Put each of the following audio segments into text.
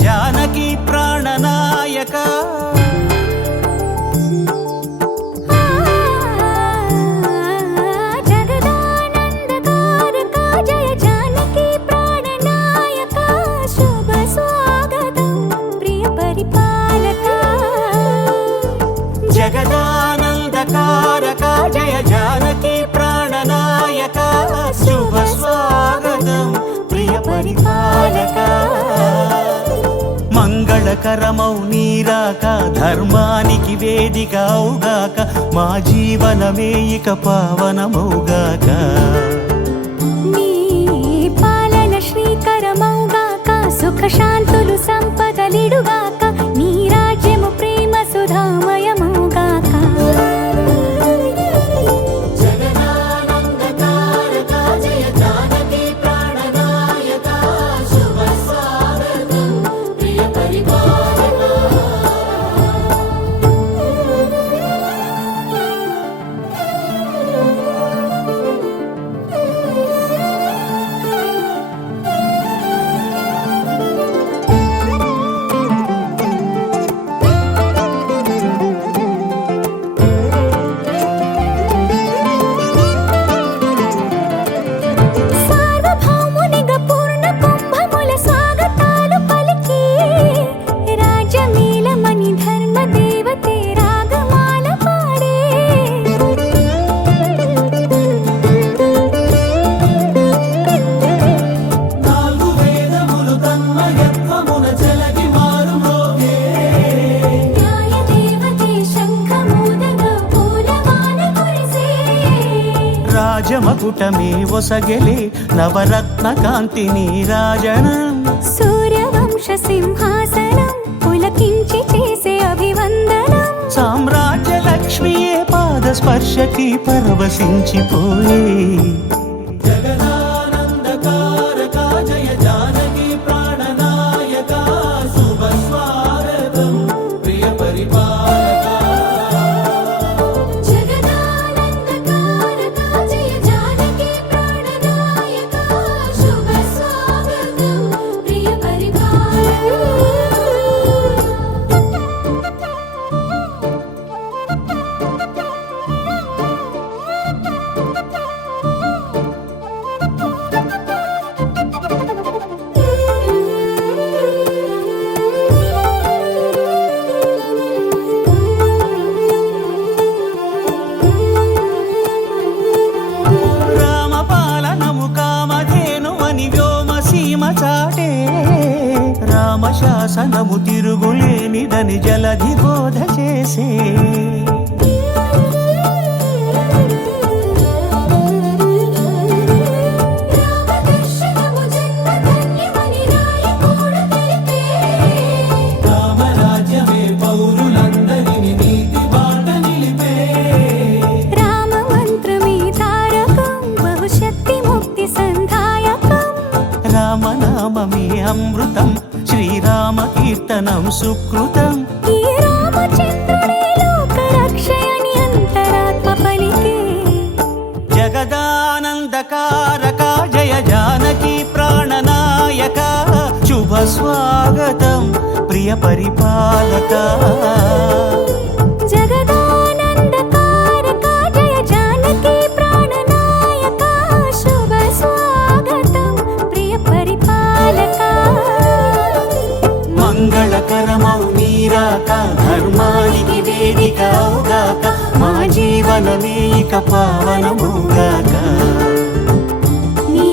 జానకి ప్రాణనాయక జగదానందకారక జయ జానకి ప్రాణనాయక శుభ స్వాగతం ప్రియ పరిపాలక మంగళకరమౌ నీరాక ధర్మానికి వేదిక అవుగాక మా జీవనమే ఇక పావనమౌగాక నీ పాలన శ్రీకరమౌగాక సుఖ శాంతులు సంపదలిడుగాక నీ రాజ్యము ప్రేమ సుధామయమౌగాక జగదానందకారక జయ జానకి ప్రాణనాయక శుభ స్వాగతం ప్రియ పరిపాలక సార్వభౌమునిగా పూర్ణ కుంభముల స్వాగతాలు పలికి రాజమేళమణి ధర్మ దేవతే రాగమాల పాడే నాలుగు వేదములు తన్మయత్వమున చెలగి మారుమోగే న్యాయ దేవతే శంఖమూదగా పూలమాల కురిసే రాజమకుటమే ఒసగెలే నవరత్న కాంతి నీరాజనం సూర్యవంశ సింహాసనం పులకించి చేసే అభివందనం సామ్రాజ్య లక్ష్మియే పాద స్పర్శకి పరవశించిపోయే జగదానందకారక జయ జానకి ప్రాణనాయక శుభ స్వాగతం ప్రియ పరిపాలక జగదానందకారక జయ జానకి ప్రాణనాయక శుభ స్వాగతం ప్రియ రామపాలనము కామధేను అని వ్యోమసీమ చాటే రామశాసనము తిరుగులేనిదని జలధి బోధ చేసే రామదర్శనము జన్మధన్యమని రాయకూడ తెలిపే రామరాజ్యమే పౌరులందరిని నీతి బాట నిలిపే రామ మంత్రమే తారకం బహుశక్తి ముక్తి సంధాయకం రామనామమే అమృతం శ్రీరామ కీర్తనం సుకృతం ఈ రామచంద్రుడే లోక రక్షయని అంతరాత్మ పలికే జగదానందకారక జయ జానకి ప్రాణనాయక శుభ స్వాగతం ప్రియ పరిపాలక జగదానందకారక జయ జానకి ప్రాణనాయక శుభ స్వాగతం ప్రియ పరిపాలక మంగళకరమౌ నీరాక ధర్మానికి వేదిక అవుగాక మా జీవనమే ఇక పావనమౌగాక నీ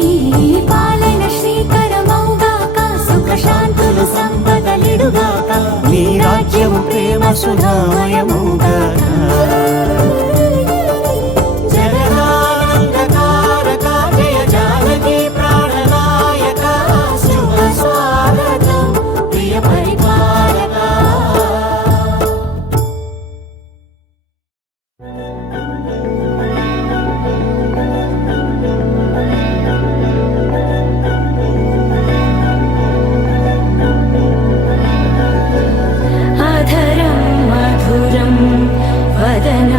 పాలన శ్రీకరమౌగాక సుఖ శాంతులు సంపదలిడుగాక నీ రాజ్యము ప్రేమ సుధామయమౌగాక జగదానందకారక జయ జానకి ప్రాణనాయక శుభ స్వాగతం ప్రియ పరిపాలక అధరం మధురం వదన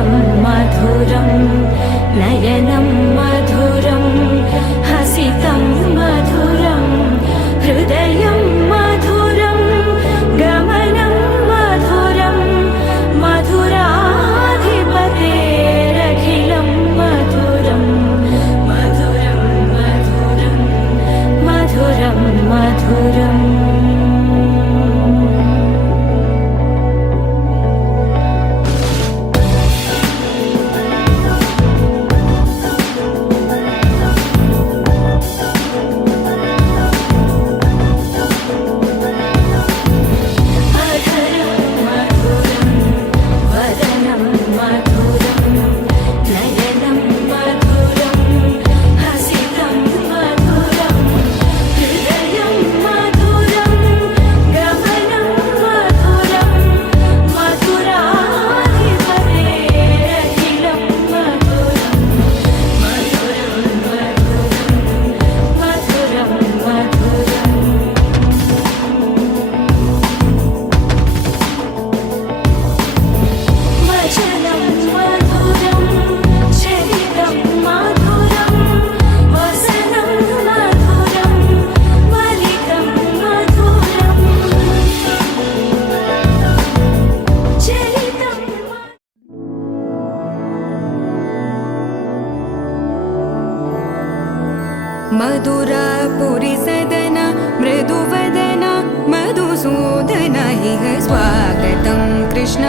मधुसूदन इह स्वागतं कृष्ण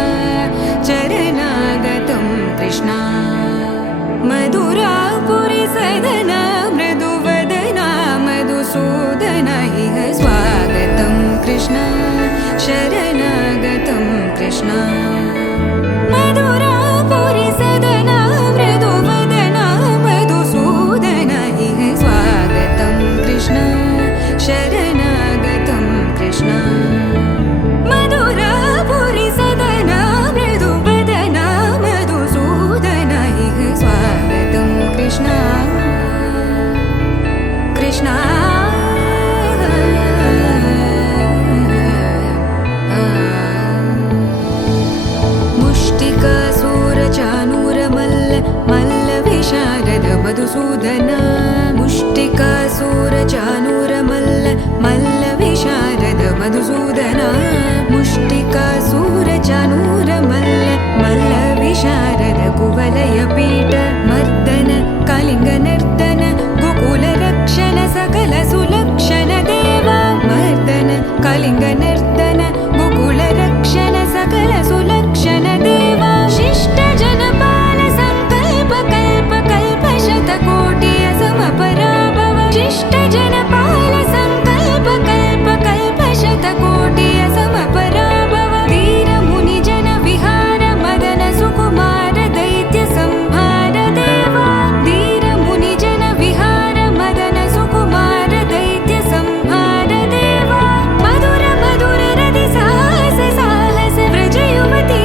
चरणागतं कृष्ण मधुरापुरि सदन मृदुवदना मधुसूदन इह स्वागतं कृष्ण शरणागतं कृष्ण मधुरापुरि सदन मृदुवदना मधुसूदन इह स्वागतं कृष्ण शरणागतं कृष्ण मधुरापुरि सदन मृदुवदना मधुसूदन इह स्वागतं कृष्ण कृष्ण मुष्टिकासूरचानूरमल्ल मल्लविशारद मधुसूदन मुष्टिकासूरचानूरमल्ल मल्लविशारद मधुसूदन मुष्टिकासूरचानूरमल्ल मल्लविशारद कुवलयपीठ मर्दन कलिङ्गनर्दन गोकुलरक्षण सकल सुलक्षण देवा मर्दन कलिङ्गनर्दन गोकुलरक्षण सकल सुलक्षण देवा शिष्ट जनपाल संकल्प कल्प कल्प शतकोटि असमपराभव शिष्ट जनपाल संकल्प कल्प कल्प शतकोटि असमपराभव धीर मुनि जन विहार मदन सुकुमार दैत्य संहार देवा धीर मुनि जन विहार मदन सुकुमार दैत्य संहार देवा मधुर मधुर रति साहस साहस व्रज युवति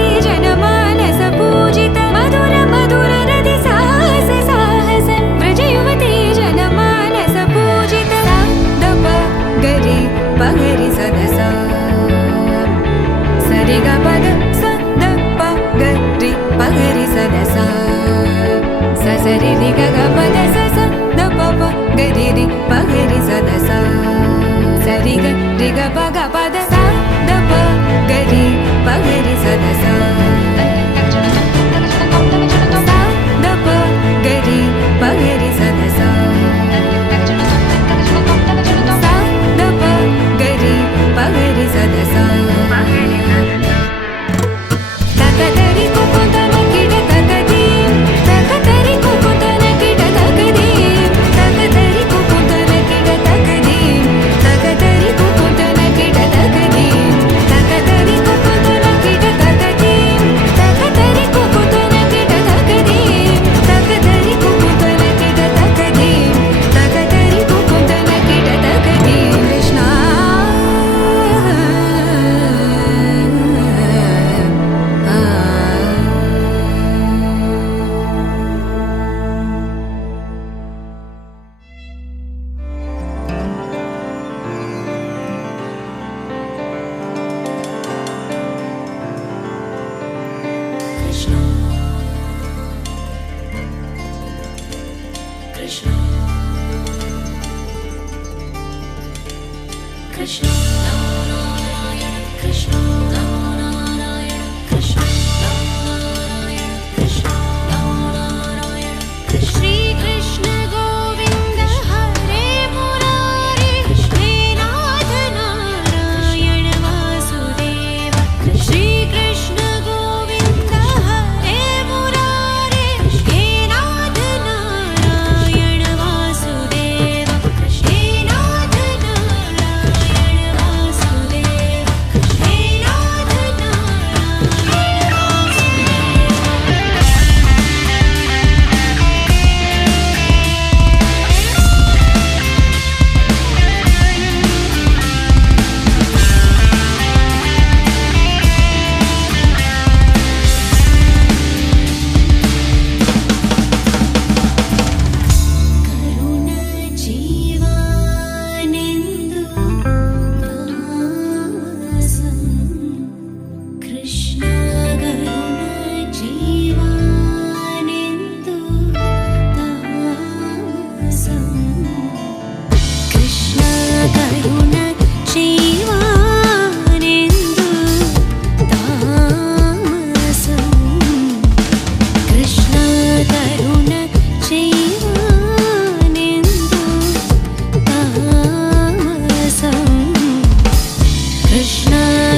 కృష్ణ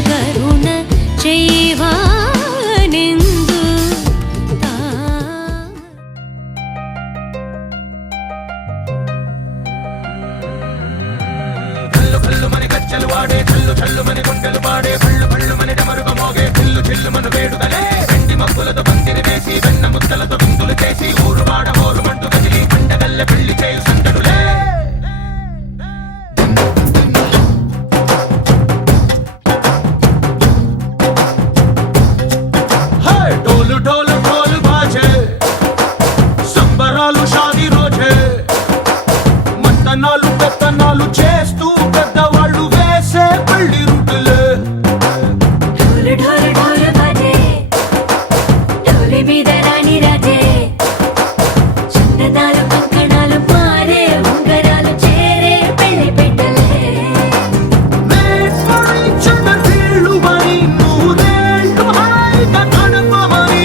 కరుణ చేయవానెందు కల్లు కల్లు మని గజ్జలు వాడే చల్లు చల్లు మని గుండెలు పాడే కళ్ళు కళ్ళు మని డమరుగ మోగే చిల్లు చిల్లు మన వేడుకలే వెండి మబ్బులతో పందిరి వేసి వెన్న ముద్దలతో విందులు చేసి ఊరు వాడ ఊరు మంటు కదిలి పండగల్లె పెళ్లి చేయు సందడులే డోలు డోలు ఢోలు బాజే సంబరాలు షాదీ రోజే మత్తనాలు పెత్తనాలు చేస్తూ పెద్దవాళ్ళు వేసే పెళ్లి రుటులే ఢోలు ఢోలు ఢోలు బాజే ఢోలి మీద రాణి రాజే చందనాలు కంకణాలు మారే ఉంగరాలు చేరే పెళ్లి పెట్టలే నూరేళ్ళు హాయిగా గడపమని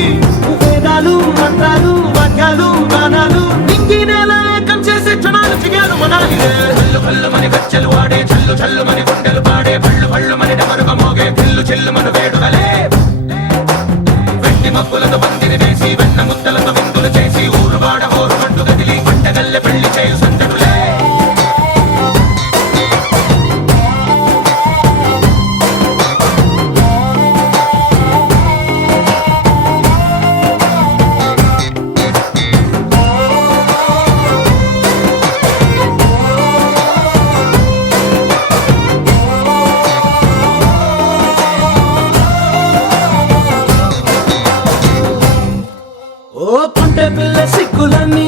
వేదాలు మంత్రాలు వాక్యాలు గానాలు నింగినేల ఏకం చేసే క్షణాలు చిగాలు మనాలిలే కల్లు కల్లు మని గజ్జలు వాడే చల్లు చల్లు మని గుండెలు పాడే పళ్ళు పళ్ళు మని డమరుగ మోగే చిల్లు చిల్లు మన వేడుకలే వెండి మబ్బులతో పందిరి వేసి వెన్న ముద్దలతో విందులు చేసి ఊరు వాడ ఊరు మంటు కదిలి పంటగల్లె పెళ్లి చేయు సందడులే ఓ పంటె పిల్ల సిక్కులన్నీ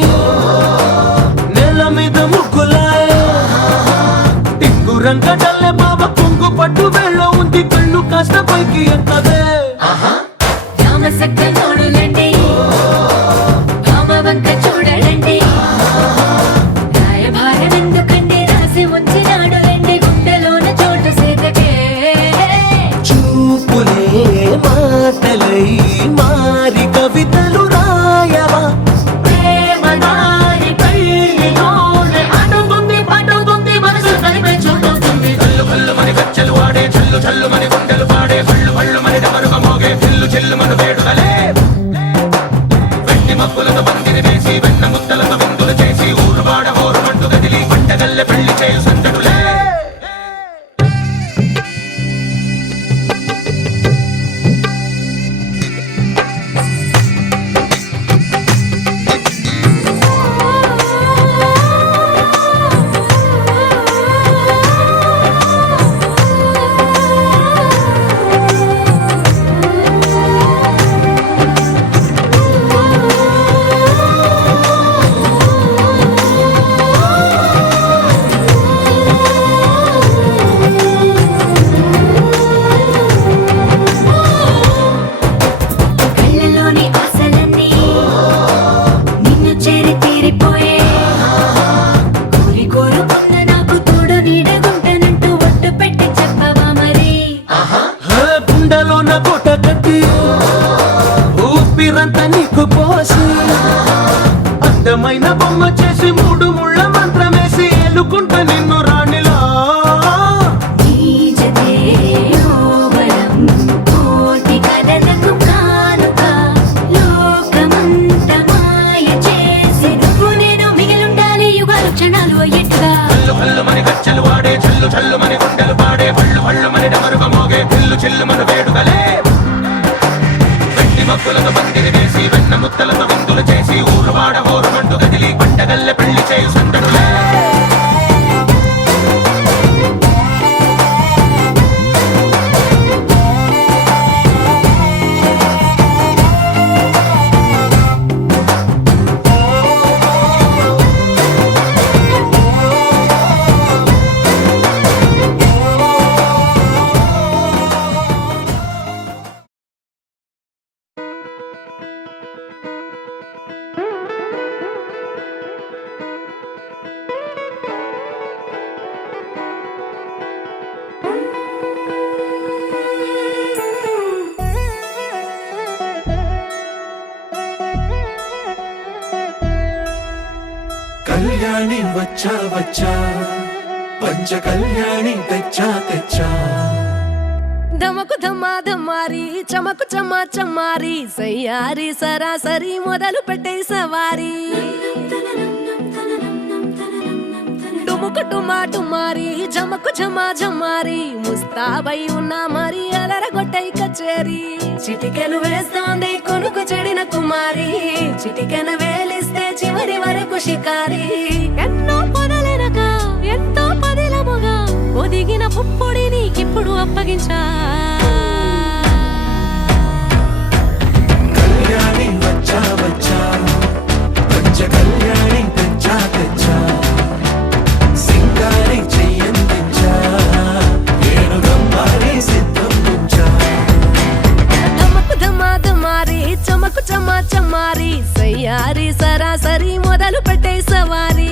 నెల మీద ముగ్గులాయ్ టింగు రంగడల్లె బాబా కుంగు పట్టు వెళ్ళ ఉంది కళ్ళు కాస్త పైకి ఎత్తదే రామ సక్క నోడులండి రామ వంక చూడడండి రాయభారం ఎందుకండి రాసి ఉంచినాడు రండి గుండెలోన చోటు సేతకే చూపులే మాటలై మారి కవితలు రాయవా ప్రేమ దారి పెళ్లిలోనే అడుగుంది పడుతుంది మనసు కలిపే చూడుతుంది కల్లు కల్లు మని గజ్జలు వాడే చల్లు చల్లు మని గుండెలు పాడే పళ్ళు పళ్ళు మని డమరుగ మోగే చిల్లు చిల్లు మన వేడుకలే వెండి మబ్బులతో పందిరి వేసి వెన్న ముద్దలతో విందులు చేసి ఊరు వాడ ఊరు మంటు కదిలి పంటగల్లె పెళ్లి చేయు సందడులే కళ్ళలోని ఆశలన్నీ నిన్ను చేరి తీరిపోయే కోరి కోరుకున్న నాకు తోడు నీడగుంటనంటూ ఒట్టు పెట్టి చెప్పవా మరి గుండెలోన కోట కట్టి ఊపిరంతా నీకు పోసి అందమైన బొమ్మ చేసి మూడు ముళ్ళ మంత్రమేసి ఏలుకుంటా నిన్ను రాణిలా నీజతే యోవరం కోటి కలలకు కానుక లోకమంత మాయ చేసి నువ్వు నేను మిగిలుండాలి యుగాలు క్షణాలు అయ్యట్టుగా కల్లు కల్లు మని గజ్జలు వాడే చల్లు చల్లు మని గుండెలు పాడే పళ్ళు పళ్ళు మని డమరుగ మోగే చిల్లు చిల్లు మన వేడుకలే వెండి మబ్బులతో పందిరి వేసి వెన్న ముద్దలతో విందులు చేసి ఊరు వాడ ఊరు మంటు కదిలి పంటగల్లె పెళ్లి చేయు సందడులే కళ్యాణి వచ్చా వచ్చా పంచ కళ్యాణి తెచ్చా తెచ్చా ధమకు ధమ్మా ధమ్మారి చమకు చమ్మా చమ్మారి సయ్యారి సరాసరి మొదలు పెట్టే సవారీ డుముకు డుమా డుమారి జమకు ఝమా ఝమారి ముస్తాబై ఉన్నా మరి అలరగొట్టై కచేరి చిటికెలు వేస్తోంది కొనుకు చెడిన కుమారి చిటికెన వేలిస్తే చివరి వరకు షికారి ఎన్నో పొదలెనక ఎంతో పదిలముగా ఒదిగిన పుప్పొడి నీకిప్పుడు అప్పగించా కళ్యాణి వచ్చా వచ్చా పంచ కళ్యాణి తెచ్చా తెచ్చా సింగారి చెయ్యందించా ఏనుగమ్మారి సిద్ధందించా ధమకు ధమ్మా ధమ్మారి చమకు చమ్మా చమ్మారి సయ్యారి సరాసరి మొదలు పెట్టే సవారీ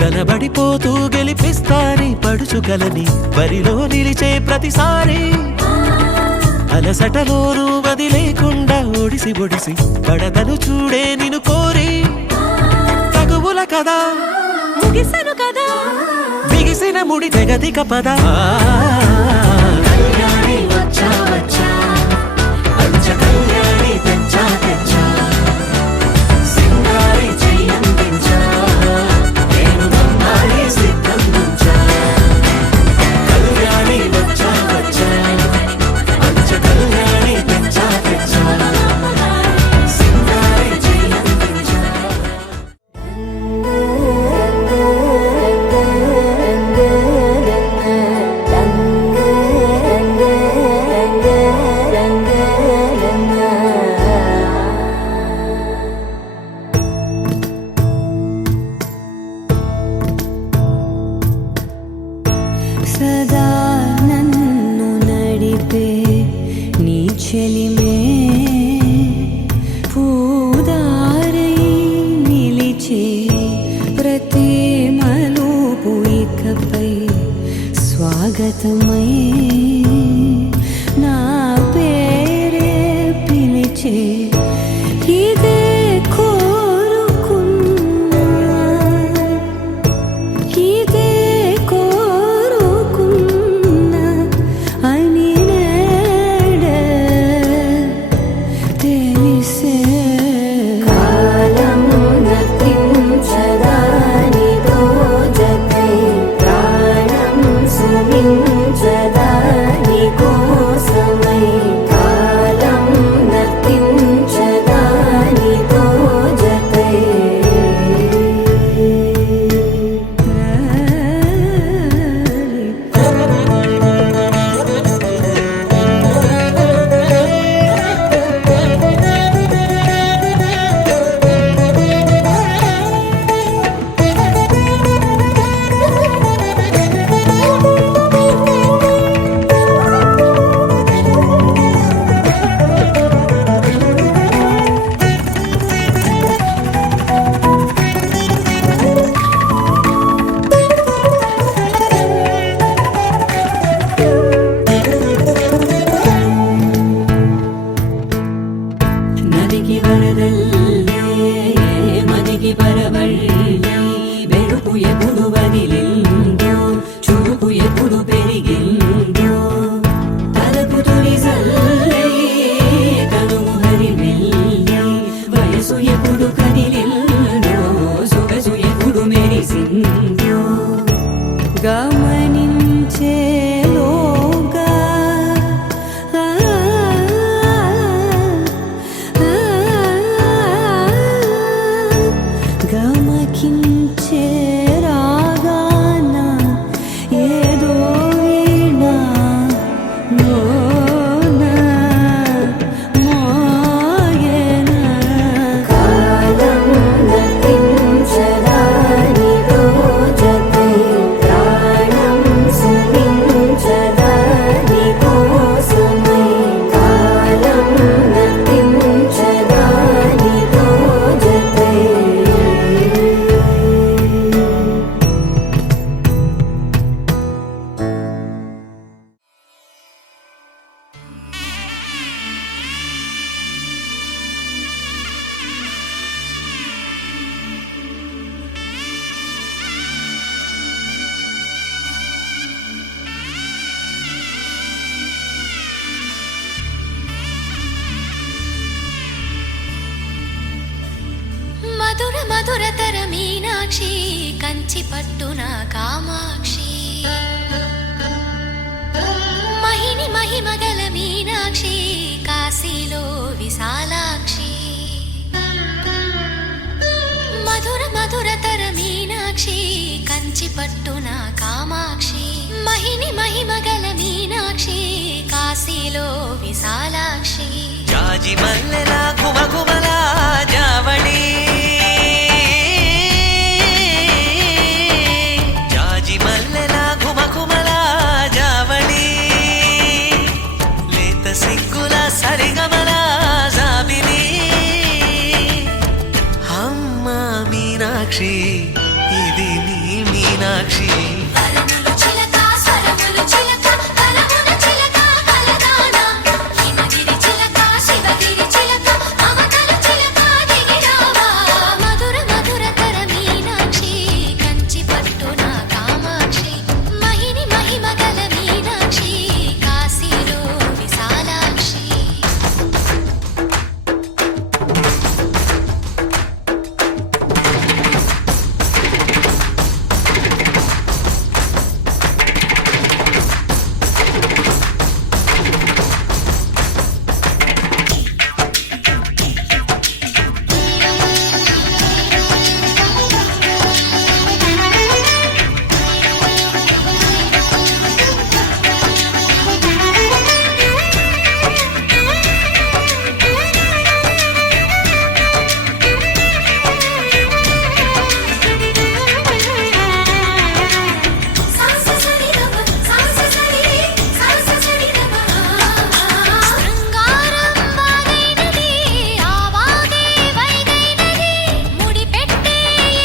కనబడిపోతూ గెలిపిస్తాని పడుచుగలని బరిలో నిలిచే ప్రతిసారి అలసటలోనూ వదిలేకుండా ఒడిసి ఒడిసి పడదను చూడే నిన్ను కోరి తగువుల కదా ముగిసను కదా బిగిసిన ముడి తెగదిక పద కళ్యాణి వచ్చా వచ్చా పంచ కళ్యాణి తెచ్చా తెచ్చా సింగారి చెయ్యందించా ఏనుగమ్మారి సిద్ధందించా కళ్యాణి వచ్చా వచ్చా పంచ కళ్యాణి తెచ్చా తెచ్చా సింగారి చెయ్యందించా సదా నన్ను నడిపే నీ చెలిమే పూదారై నిలిచే ప్రతి మలుపు ఇకపై స్వాగతమై నా పేరే పిలిచే ఇదే కోరుకున్నా ఇదే కోరుకున్నా అని నేడే తెలిసే కాలం నతించదాని దోజకై ప్రాణం సుమించదాని కోసమై కాలం నతించదాని దోజకై నదికి వరదల్లే మదికి పరవళ్ళే వెలుపు ఎప్పుడు వదిలిందో చురుకు ఎప్పుడు పెరిగిందో తలపు తొలి సల్లే కనుము హరిమెల్లే వయసు ఎప్పుడు కదిలిందో సొగసు ఎప్పుడు మెరిసిందో గమని గమకించేలోగా గమకించే రాగాన ఏదో వీణ మోన మోయన కాలమున తించదానిదో జతే ప్రాణం సుమించదాని కోసమై కాలమున తించదానిదో జతే మధుర మధురతర మీనాక్షి కంచి పట్టున కామాక్షి మహిని మహిమగల మీనాక్షి కాశీలో విశాలాక్షి మధుర మధురతర మీనాక్షి కంచి పట్టున కామాక్షి మహిని మహిమగల మీనాక్షి కాశీలో విశాలాక్షి జాజి మల్లెలా గుమగుమలా జావళి జాజి మల్లెలా గుమగుమలా జావళి లేత సిగ్గుల సరిగమల జాబిలి అమ్మ మీనాక్షి ఇది నీ మీనాక్షి వరములు చిలక స్వరములు చిలక కలమున చిలక కలదాన హిమగిరి చిలక శివగిరి చిలక మమతల చిలక దిగిరావా మధుర మధురతర మీనాక్షి కంచి పట్టున కామాక్షి మహిని మహిమగల మీనాక్షి కాశీలో విశాలాక్షి శృంగారం వాగైనది ఆవాగే వైగైనది ముడిపెట్టే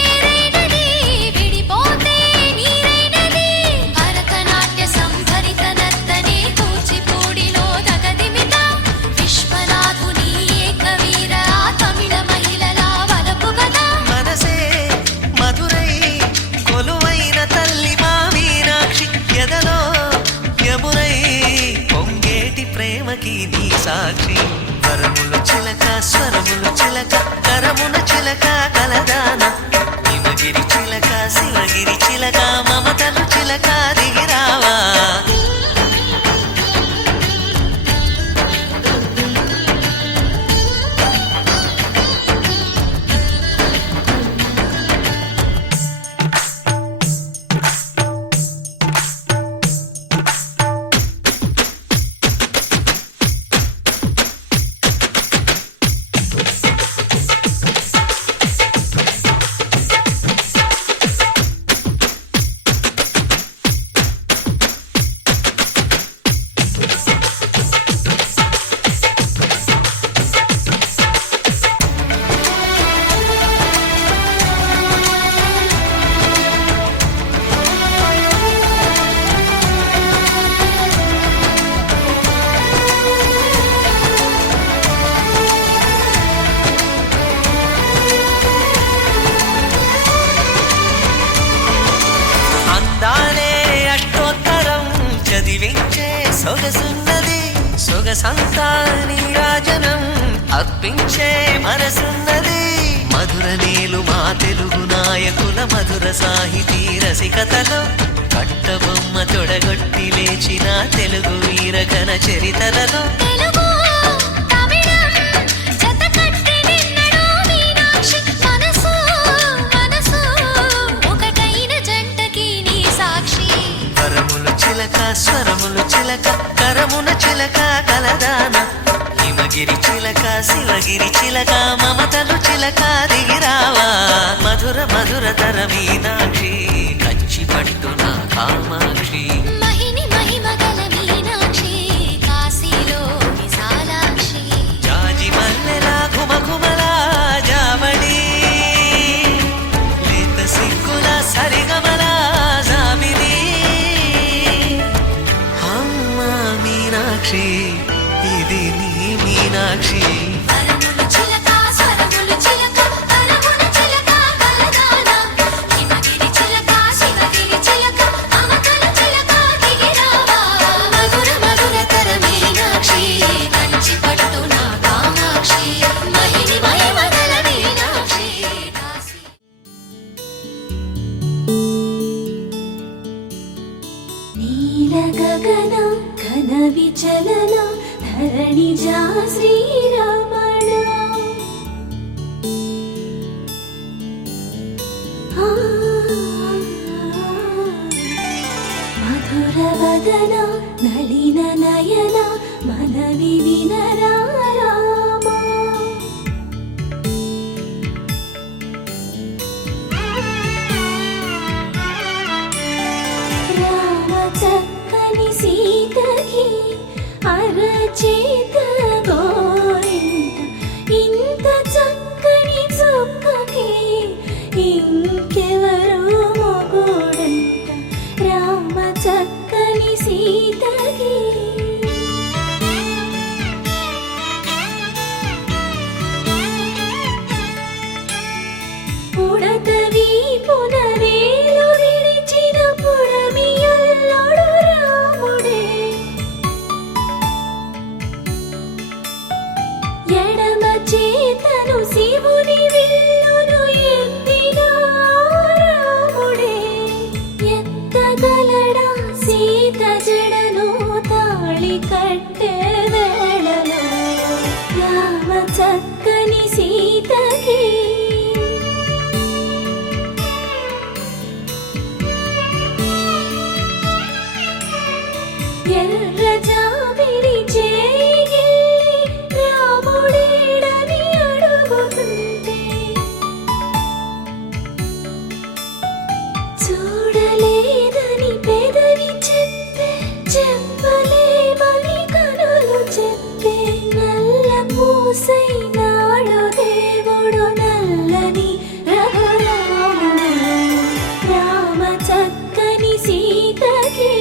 ఏరైనది విడిపోతే నీరైనది భరతనాట్య సంభరిత నర్తనే కూచిపూడిలో దగదిమిత విశ్వనాథుని ఏకవీర తమిళ మహిళల వలపు గదా మనసే మధురై కొలువైన తల్లి మా మీనాక్షి ఎదలో యమునై పొంగేటి ప్రేమకి నీ సాక్షి వరములు చిలక స్వరములు చిలక కరమున చిలక కలదాన హిమగిరి చిలక శివగిరి చిలక మమతలు చిలక దిగిరావా సొగసున్నది సొగసంతా నీరాజనం అర్పించే మనసున్నది మధుర నీలు మా తెలుగు నాయకుల మధుర సాహితీ రసికతలో కట్టబొమ్మ తొడగొట్టు నిలిచిన తెలుగు వీరగణ చరితలలో తెలుగు తమిళం జతకట్టి నిన్నడు మీనాక్షి మనసు మనసు ఒకటైన జంటకి నీ సాక్షి వరములు చిలక స్వరములు చిలక కరమున చిలక కలదాన హిమగిరి చిలక శివగిరి చిలక మమతలు చిలక దిగిరావా మధుర మధుర తర మీనాక్షి కచ్చి పట్టున కామాక్షి మహిని మహిమగల మీనాక్షి కాశీలో విశాలాక్షి జాజి మల్లెలా ఘుమఘుమలా జావళి లేత సిగ్గుల సరిగమలా జాబిలి అమ్మ మీనాక్షి ఇది నీ మీనాక్షి వరములు చిలక స్వరములు చిలక కరమున చిలక కలదాన హిమగిరి చిలక శివగిరి చిలక మమతలు చిలక దిగిరావా మధుర మధుర తర మీనాక్షి కంచి పట్టున కామాక్షి మహిని మహిమగల మీనాక్షి కాశీ నీల గగన ఘన విచలన ధరణిజా శ్రీరమణ మధుర వదన నళిన నయన మనవి వినరా రామా రామ చక్కని సీతకి అరచేత గోరింట ఇంత చక్కని చుక్కకి ఇంకెవరు మొగుడంట రామ చక్కని సీతకి ఉడత వీపున వేలు విడిచిన పుడమియల్లుడు రాముడే ఎడమ చేతను శివుని విల్లును ఎత్తిన రాముడే ఎత్తగలడా సీత జడను తాళి కట్టే వేళలో రామ చక్కని సీతకి ఎర్ర జాబిలి చేయి రాముడేడని అడుగుతుంటే చూడలేదని పెదవి చెప్పే చెప్పలేమని కనులు చెప్పే నల్ల పూసై నాడు దేవుడు నల్లని రఘురాముడు రామ చక్కని సీతకి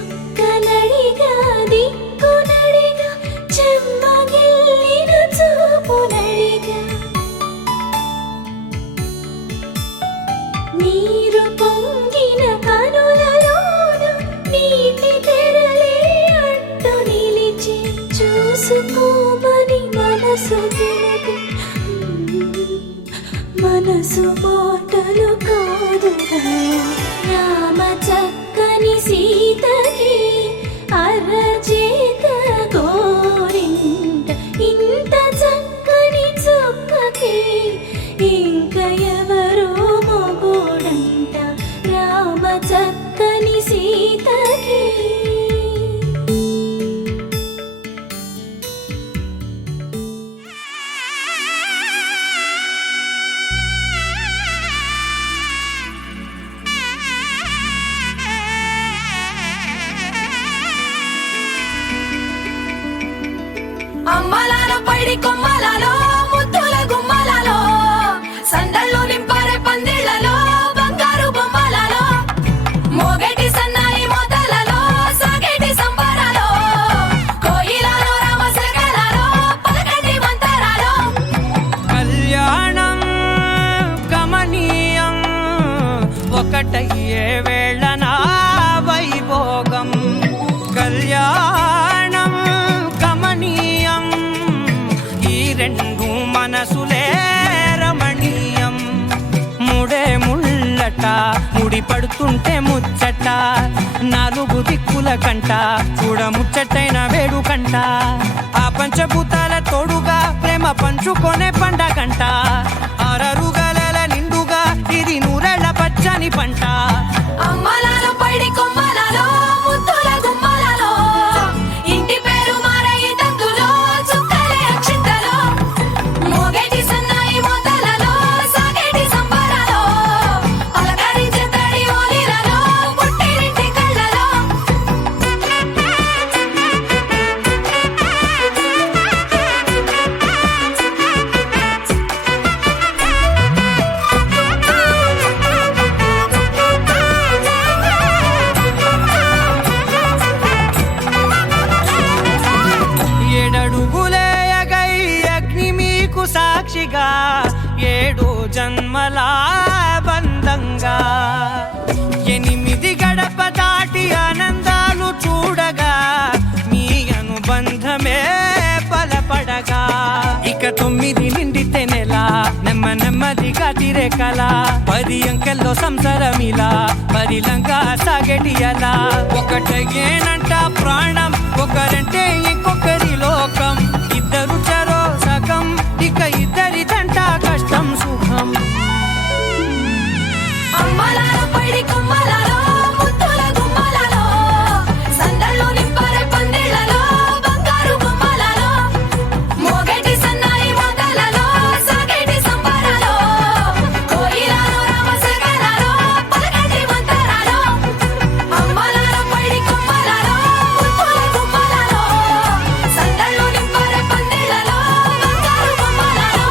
చుక్కనడిగా దిక్కునడిగా చెమ్మగిల్లిన చూపునడిగా నీరు పొంగిన కనులలోన నీటి తెరలే అడ్డు నిలిచి చూసుకోమని మనసు తెలిపి మనసు మాటలు కాదుగా రామ చక్కని సీతకి అరచేత గోరింట ఇంత చక్కని చుక్కకి ఇంక ఎవరు మొగుడంట రామ చక్కని సీతకి అమ్మలాల పైడి కొమ్మలలో ముద్దుల గుమ్మలలో సందళ్ళు నింపారే పందిళ్లలో బంగారు బొమ్మలలో మోగేటి సన్నాయి మోతలలో సాగేటి సంబరాలో కోయిలలో రామశకలలో పలకటి మంతరాలో కళ్యాణం గమనీయం ఒకటయ్యే వేళ నా వైభోగం కళ్యాణం ఉట్టి పడుతుంటే ముచ్చట నాలుగు దిక్కుల కంట చూడ ముచ్చటైన వేడు కంట ఆ పంచభూతాల తోడుగా ప్రేమ పంచుకొనే పండగంట ఆరరుగల నిండుగా ఇది నూరెళ్ళ పచ్చని పంట అమ్మలాలో పడి కొమ్మలలో ముద్దుల గుమ్మలలో ఇంటి పేరు మారయి తందులో చుక్కలే అక్షింతలో మోగేటి సన్నాయి మోతలలో సాగేటి సంబరాలో పలకరించే తడి ఓలిలలో పుట్టినింటి కళ్ళలో ఏడడుగులేయగై అగ్ని మీకు సాక్షిగా 7 జన్మల బంధంగా 8 గడప దాటి ఆనందాలు చూడగా మీ అనుబంధమే బలపడగా ఇక 9 నిండితే నెల నెమ్మదిగా తిరే కల 10 అంకెల్లో సంసారమిలా పరిలంగా సాగేటి అలా ఒకటేనంట ప్రాణం ఒకరంటే ఇంకొకరి లోకం ఇద్దరు చరో సగం ఇక ఇద్దరిదంట కష్టం సుఖం అమ్మలాలో పడి కొమ్మలలో ముద్దుల గుమ్మలలో సందళ్ళు నింపరే పందిళ్ళలో బంగారు గుమ్మలలో మోగేటి సన్నాయి మోతలలో సాగేటి సంబరాలో కోయిలలో రామశకలలో పలకేటి మంతరాలో అమ్మలాలో పడి కొమ్మలలో ముద్దుల గుమ్మలలో సందళ్ళు నింపరే పందిళ్ళలో బంగారు గుమ్మలలో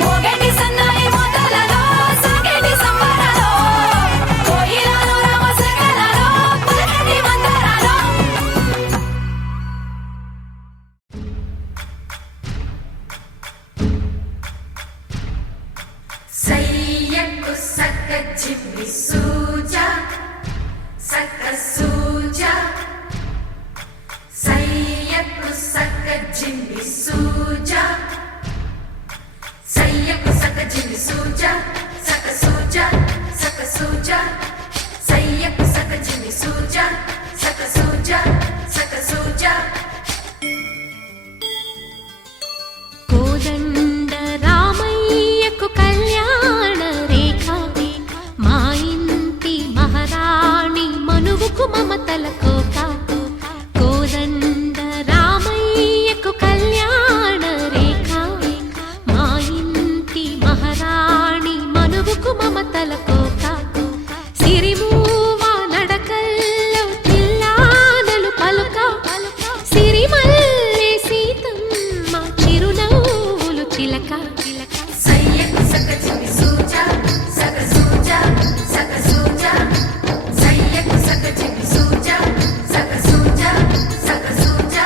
మోగేటి సన్నాయి మోతలలో సాగేటి సంబరాలో కోయిలలో రామశకలలో పలకేటి మంతరాలో సయ్యకు సక్క జిమ్మి సూజా సక్క సూజా సయ్యకు సక్క జిమ్మి సూజా సయ్యకు సక్క జిమ్మి సూజా సక్క సూజా సక్క సూజా సయ్యకు సక్క జిమ్మి సూజా సక్క సూజా సక్క సూజా కోదండ రామయ్యకు కళ్యాణ రేఖ మా ఇంటి మహారాణి మనువుకు మమతల కోక కోదండ రామయ్యకు కళ్యాణ రేఖ మా ఇంటి మహారాణి మనువుకు మమతల కోక సిరిమూవ నడకల్లో తిల్లానలు పలుక సిరిమల్లె సీతమ్మ చిరునవ్వులు చిలక సయ్యకు సక్క జిమ్మి సూజా సక్క సూజా సక్క సూజా సయ్యకు సక్క జిమ్మి సూజా సక్క సూజా సక్క సూజా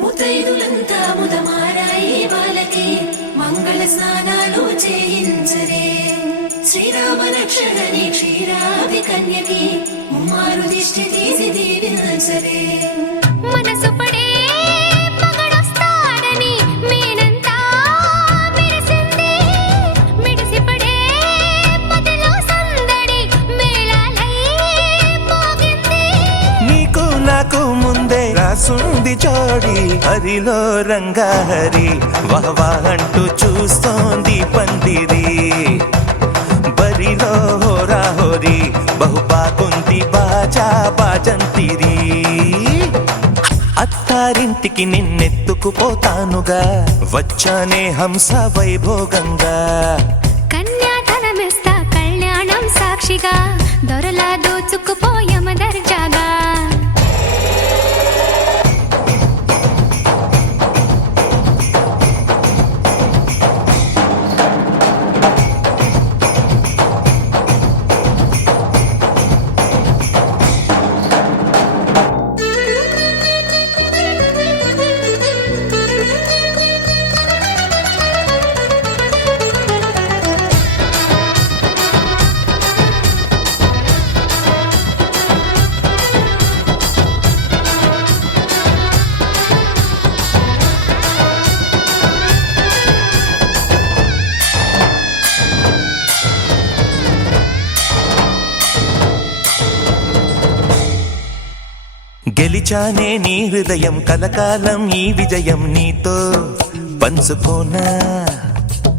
ముతైదులంతా ముదమారాయి బాలకి మంగళ స్నానాలు చేయించరే శ్రీరామ రక్షణని క్షీరాది కన్యకి ముమ్మారు దిష్టి తీసి దీవించరే మనసు పడే మగడొస్తాడని మేనంతా మెరిసింది మిడిసిపడే మదిలో సందడి మేళాలై మోగింది నీకు నాకు ముందే రాసుంది జోడి హరిలో రంగా హరి వహవా అంటూ చూస్తోంది పందిరి బరిలో హోరా హోరి బహు బాగుంది బాజా బాజంతిరి అత్తారింటికి నిన్నెత్తుకుపోతానుగా వచ్చానే హంస వైభోగంగా కన్యాధనమిస్తా కళ్యాణం సాక్షిగా దొరలా దోచుకుపోయమ దర్జాగా గెలిచానే నీ హృదయం కలకాలం ఈ విజయం నీతో పంచుకోనా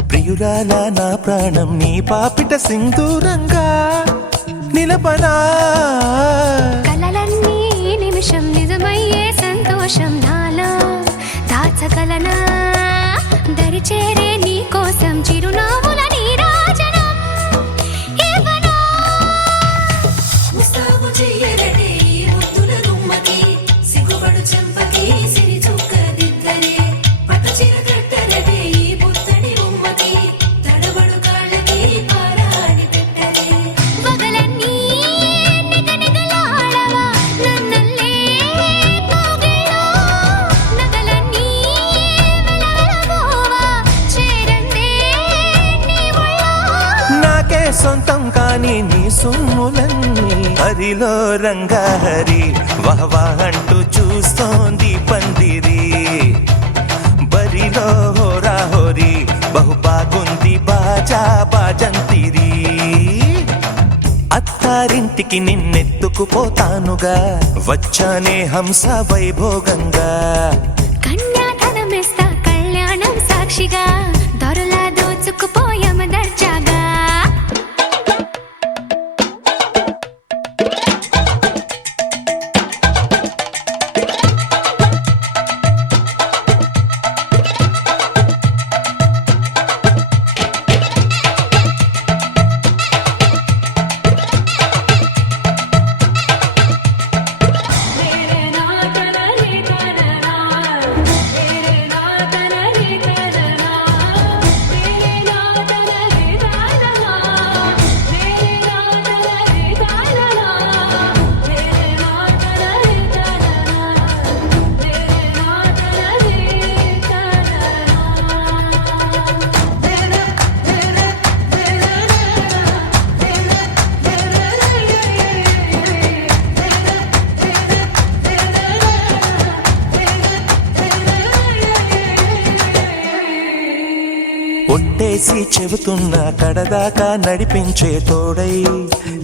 ప్రియురాల నా ప్రాణం నీ పాపిట సింధూరంగా నిలపనా కలలన్నీ నిమిషం నిజమయ్యే సంతోషం నాలో దాచగలనా దరిచేరే నీ కోసం చిరునవ్వుల నీరాజనం ఇవ్వనా ముస్తాబు చెయ్యరటే ఈ ముద్దుల గుమ్మకి సిగ్గుపడు చెంపకి సిరి చుక్క దిద్దరే పట్టు చీర కట్టరటే ఈ పుత్తడి బొమ్మకి తడబడు కాళ్ళకి పారాడి పెట్టరే పగలన్నీ నిగనిగలాడవా నన్నల్లే కోగిలో నగలన్నీ వెలవెలబోవా చేరందే నీ ఒళ్ళో నాకే సొంతం కాని నీ సొమ్ములన్నీ హరిలో రంగాహరి వహవా అంటూ చూస్తోంది పందిరి బరిలో హోరా హోరి బహు బాగుంది బాజా బాజంతిరి అత్తారింటికి నిన్నెత్తుకుపోతానుగా వచ్చానే హంస వైభోగంగా కన్యాధనమిస్తా కళ్యాణం సాక్షిగా దొరలా దోచుకుపోయామ దర్జాగా ఒట్టేసి చెబుతున్నా కడదాకా నడిపించే తోడై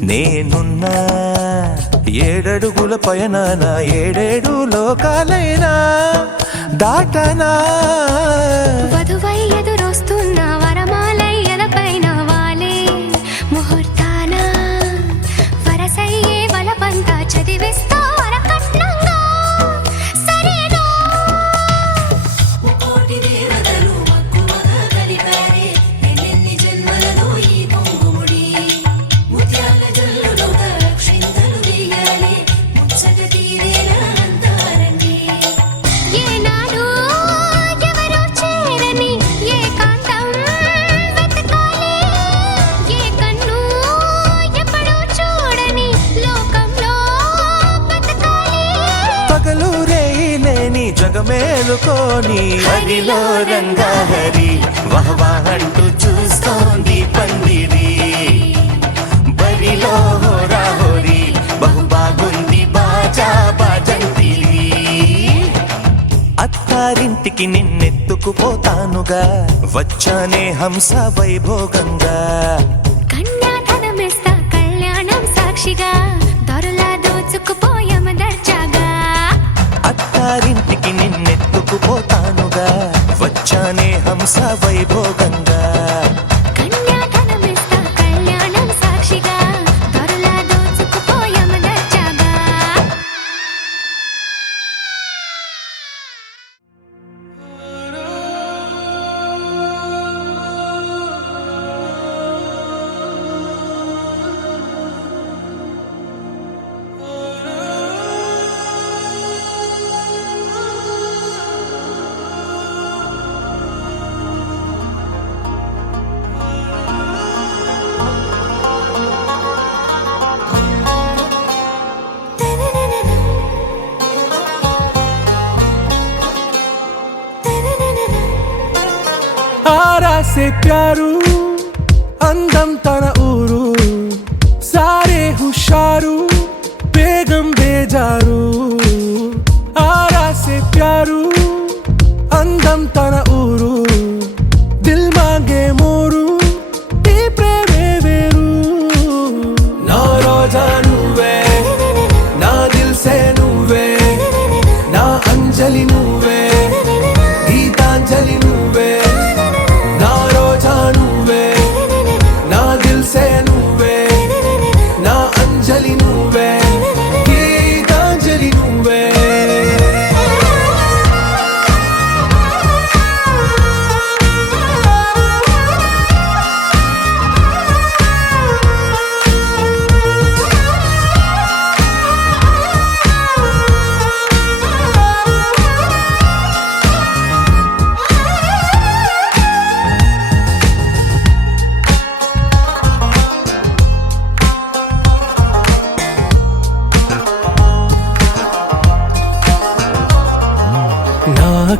నేనున్నా ఏడడుగుల పయనాన ఏడేడు లోకాలైనా దాటనా వధువై ఎదురొస్తున్న వరమాలై ఎలపైన వాలే ముహూర్తాన వరసయ్యే వలపంతా చదివిస్తా వరకట్నంగా సరేనా ముకోటి దేవతలు మక్కువగా కలిపారే ఎన్నెన్ని జన్మలలో ఈ పొంగుముడి ముత్యాల జల్లులుగా క్షింతలు వేయాలి ముచ్చట తీరేలా అంతారండి ఏనాడు ఎవరో చేరని ఏకాంతం వెతకాలి ఏ కన్ను ఎప్పుడూ చూడని లోకంలో బతకాలి పగలు రేయి లేని జగమేలుకోని హరిలో రంగాహరి వహవా అంటూ చూస్తోంది పందిరి బరిలో హోరా హోరి బహు బాగుంది బాజా బాజంతిరి అత్తారింటికి నిన్నెత్తుకుపోతానుగా వచ్చానే హంస వైభోగంగా కన్యాధనమిస్తా కళ్యాణం సాక్షిగా దొరలా దోచుకుపోయామ దర్జాగా అత్తారింటికి నిన్నెత్తుకుపోతానుగా వచ్చానే హంస వైభోగంగా కన్యాధనమిస్తా కళ్యాణం సాక్షిగా దొరలా దోచుకుపోయామ దర్జాగా आरा से प्यारू అందం తన ఊరు సారే హుషారు బేగం బేజారు ఆరా సే ప్యారు అందం తన ఊరు దిల్ మాంగే మోరు ఈ ప్రేమే వేరు నా రోజా నువ్వే నా దిల్ సే నువ్వే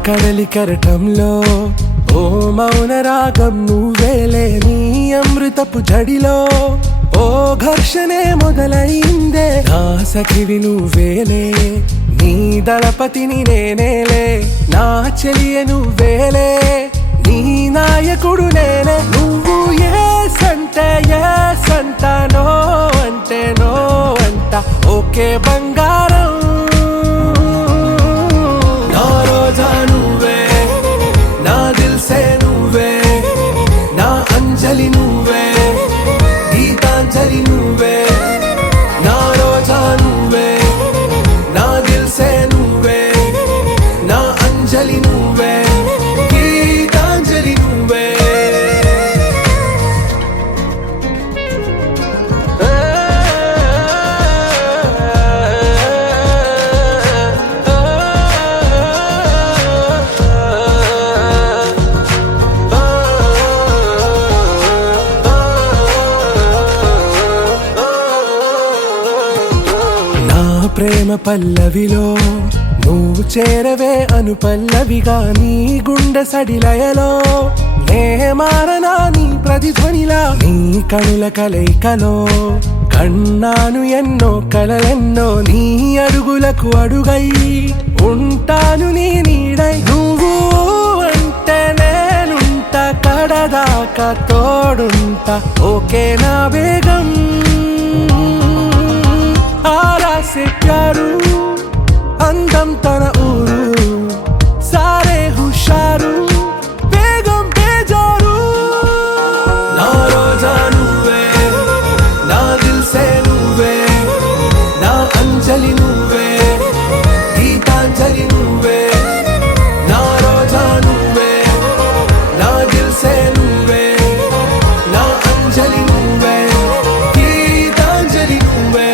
కడలి కెరటంలో ఓ మౌన రాగం నువ్వేలే, నీ అమృతపు జడిలో ఓ ఘర్షణే మొదలైందే, నా సఖివి నువ్వేలే, నీ దళపతిని నేనేలే, నా చెలియ నువ్వేలే, నీ నాయకుడు నేనే, నువ్వు ఏ సంట నో అంటే నో అంట, ఓకే బంగారం నా రోజా నువ్వే, నా దిల్సే నువ్వే, నా అంజలి నువ్వే, గీతాంజలి నువ్వే, నా రోజా నువ్వే, నా దిల్సే నువ్వే, నా అంజలి నువ్వే, గీతాంజలి నువ్వే. ప్రేమ పల్లవిలో నువ్వు చేరవే అను పల్లవిగా, నీ గుండె సడిలయలో నే మారనా నీ ప్రతిధ్వనిలా, నీ కనుల కలయికలో కన్నాను ఎన్నో కలలెన్నో, నీ అడుగులకు అడుగై ఉంటాను నీ నీడై, నువ్వు అంటే నేనుంట కడదాకా తోడుంటా, ఓకే నా బేగం आरा से प्यारू अंदम तन ऊरू सारे हुशारू बेगम बेजारू ना रोजा నువ్వే నా దిల్సే నువ్వే నా అంజలి నువ్వే గీతాంజలి నువ్వే నా రోజా నువ్వే నా దిల్సే నువ్వే నా అంజలి నువ్వే గీతాంజలి నువ్వే.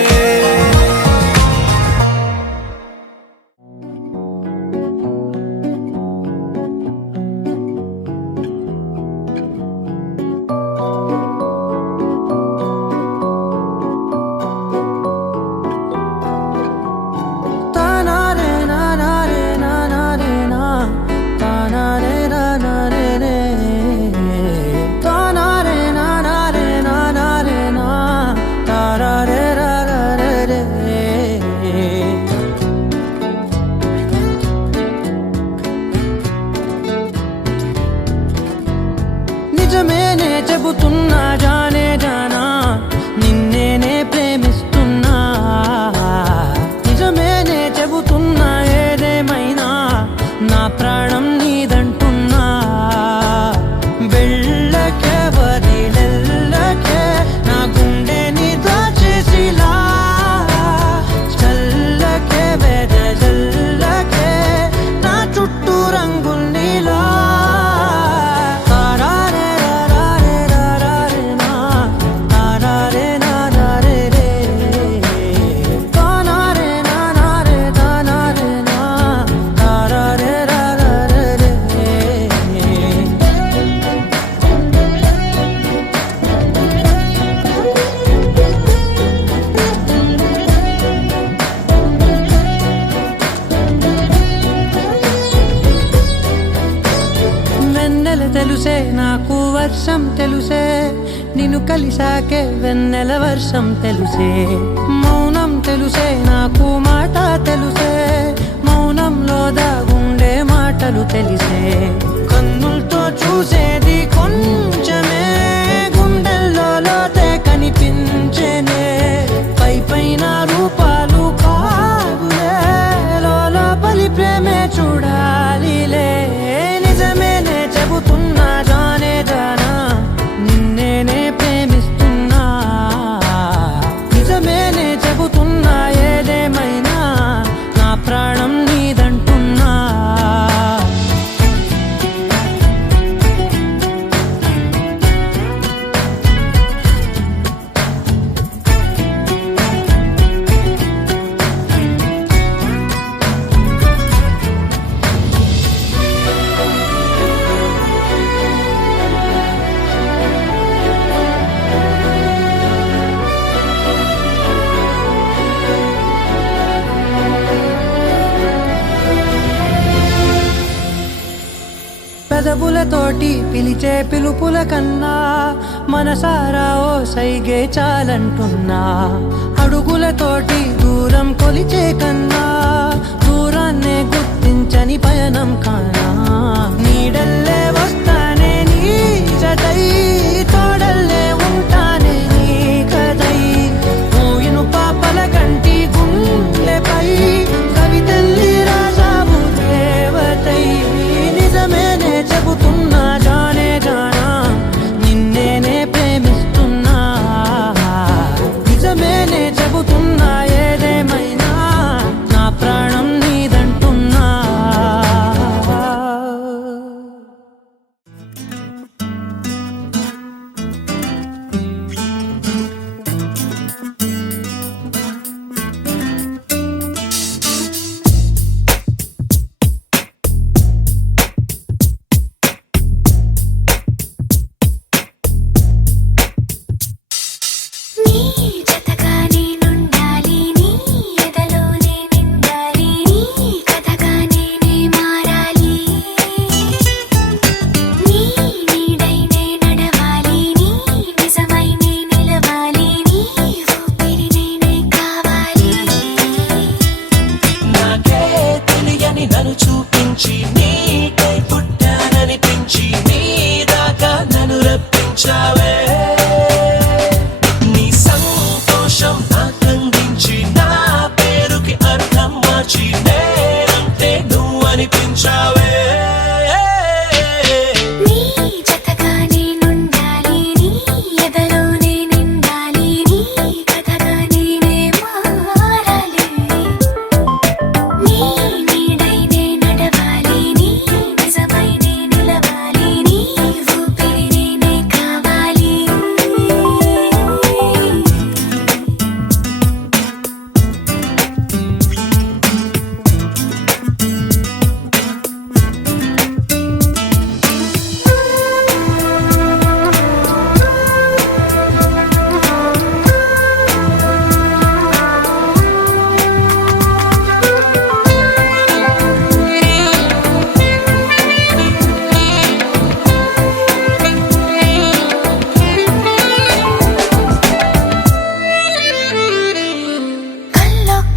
నిజమేనే చెబుతున్నా జానే జానా, నిన్నేనే ప్రేమిస్తున్నా, నిజమేనే చెబుతున్నా ఏదేమైనా నా ప్రాణం నీదంటున్నా, వెళ్ళకే వదిలెల్లకే నా గుండెని దాచేసిలా, చల్లకే వెదజల్లకే నా చుట్టూ రంగుల్నిలా, తెలుసే నాకు వర్షం తెలుసే, నిన్ను కలిసాకే వెన్నెల వర్షం తెలుసే, మౌనం తెలుసే నాకు మాట తెలుసే, మౌనంలో దాగుండే మాటలు తెలిసే, కన్నులతో చూసేది కొంచెమే గుండెల్లో లోతే కనిపించేనే, పై పైన రూపాలు కాదులే లోపలి ప్రేమే చూడాలిలే, నిజమేనే చెబుతున్నా జానే జానా నిన్నేనే ప్రేమిస్తున్నా, నిజమేనే చెబుతున్నా ఏదేమైనా నా ప్రాణం నీదంటున్నా. తోటి పిలిచే పిలుపుల కన్నా మనసారా ఓ సైగే చాలంటున్నా అడుగులతోటి దూరం కొలిచే కన్నా దూరాన్నే గుర్తించని పయనం కానా నీడల్లే వస్తానే నీ జతై తోడల్లే ఉంటానే నీ కదై మూయిను పాపల కంటి గుండెపై కవితల్లి రాజావు దేవతై నిజమేనే చెబుతున్నా జానే జానా నిన్నేనే ప్రేమిస్తున్నా నిజమేనే చెబుతున్నా ఏదేమైనా నా ప్రాణం నీదంటున్నా నీ జతగా నేనుండాలి నీ ఎదలోనే నిండాలి నీ కథగా నేనే మారాలి నీ నీడై నే నడవాలి నీ నిజమై నే నిలవాలి నీ ఊపిరి నేనే కావాలి నాకే తెలియని నన్ను చూపించి నీకై పుట్టాననిపించి నీ దాకా నన్ను రప్పించావే నీ సంతోషం ఆనందించి నా పేరుకి అర్థం మార్చి నేనంటే నువ్వు అనిపించావే నీ జతగా నేనుండాలి నీ ఎదలోనే నిండాలి నీ కథగా నేనే మారాలి నీ నీడై నే నడవాలి నీ నిజమై నే నిలవాలి నీ ఊపిరి నేనే కావాలి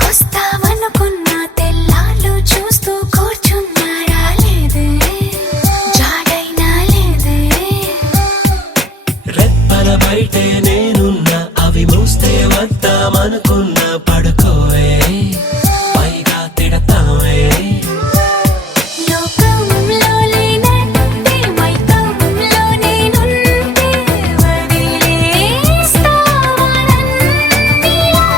కల్లోకొస్తావనుకున్నా తెల్లాళ్ళు చూస్తూ కూర్చున్నా రాలేదే జాడైనా లేదే రెప్పల బయటే నేనున్నా అవి మూస్తే వద్దామనుకున్నా పడుకోవే పైగా తిడతావే లోకంలో లేనట్టే మైకంలో నేనుంటే వదిలేస్తావా నన్నిలా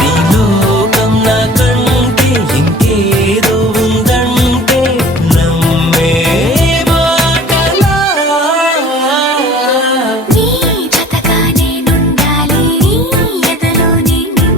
నీ లోకం నా కంటే ఇంకేదో ఉందంటే నమ్మే మాటలా నీ జతగా నేనుండాలి నీ ఎదలోనే నిండాలి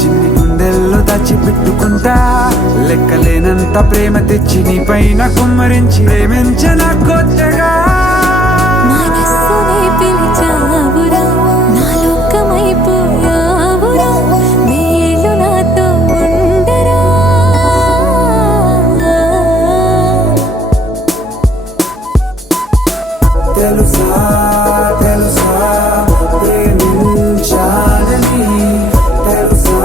చిన్ని గుండెల్లో దాచిపెట్టుకుంటా లెక్కలేనంత ప్రేమ తెచ్చి నీ పైన కుమ్మరించి ప్రేమించిన కొత్తగా మనస్సునే పిలిచావురా నా లోకమైపోయావురా నీళ్ళు నాతో ఉండరా తెలుసా తెలుసా ప్రేమించాలని తెలుసా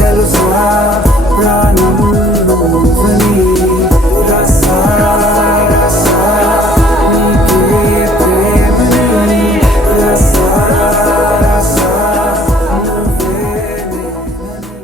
తెలుసా ప్రాణం నువ్వని రసా రసా నీకే ప్రేమని రసా రసా నువ్వే నేనని.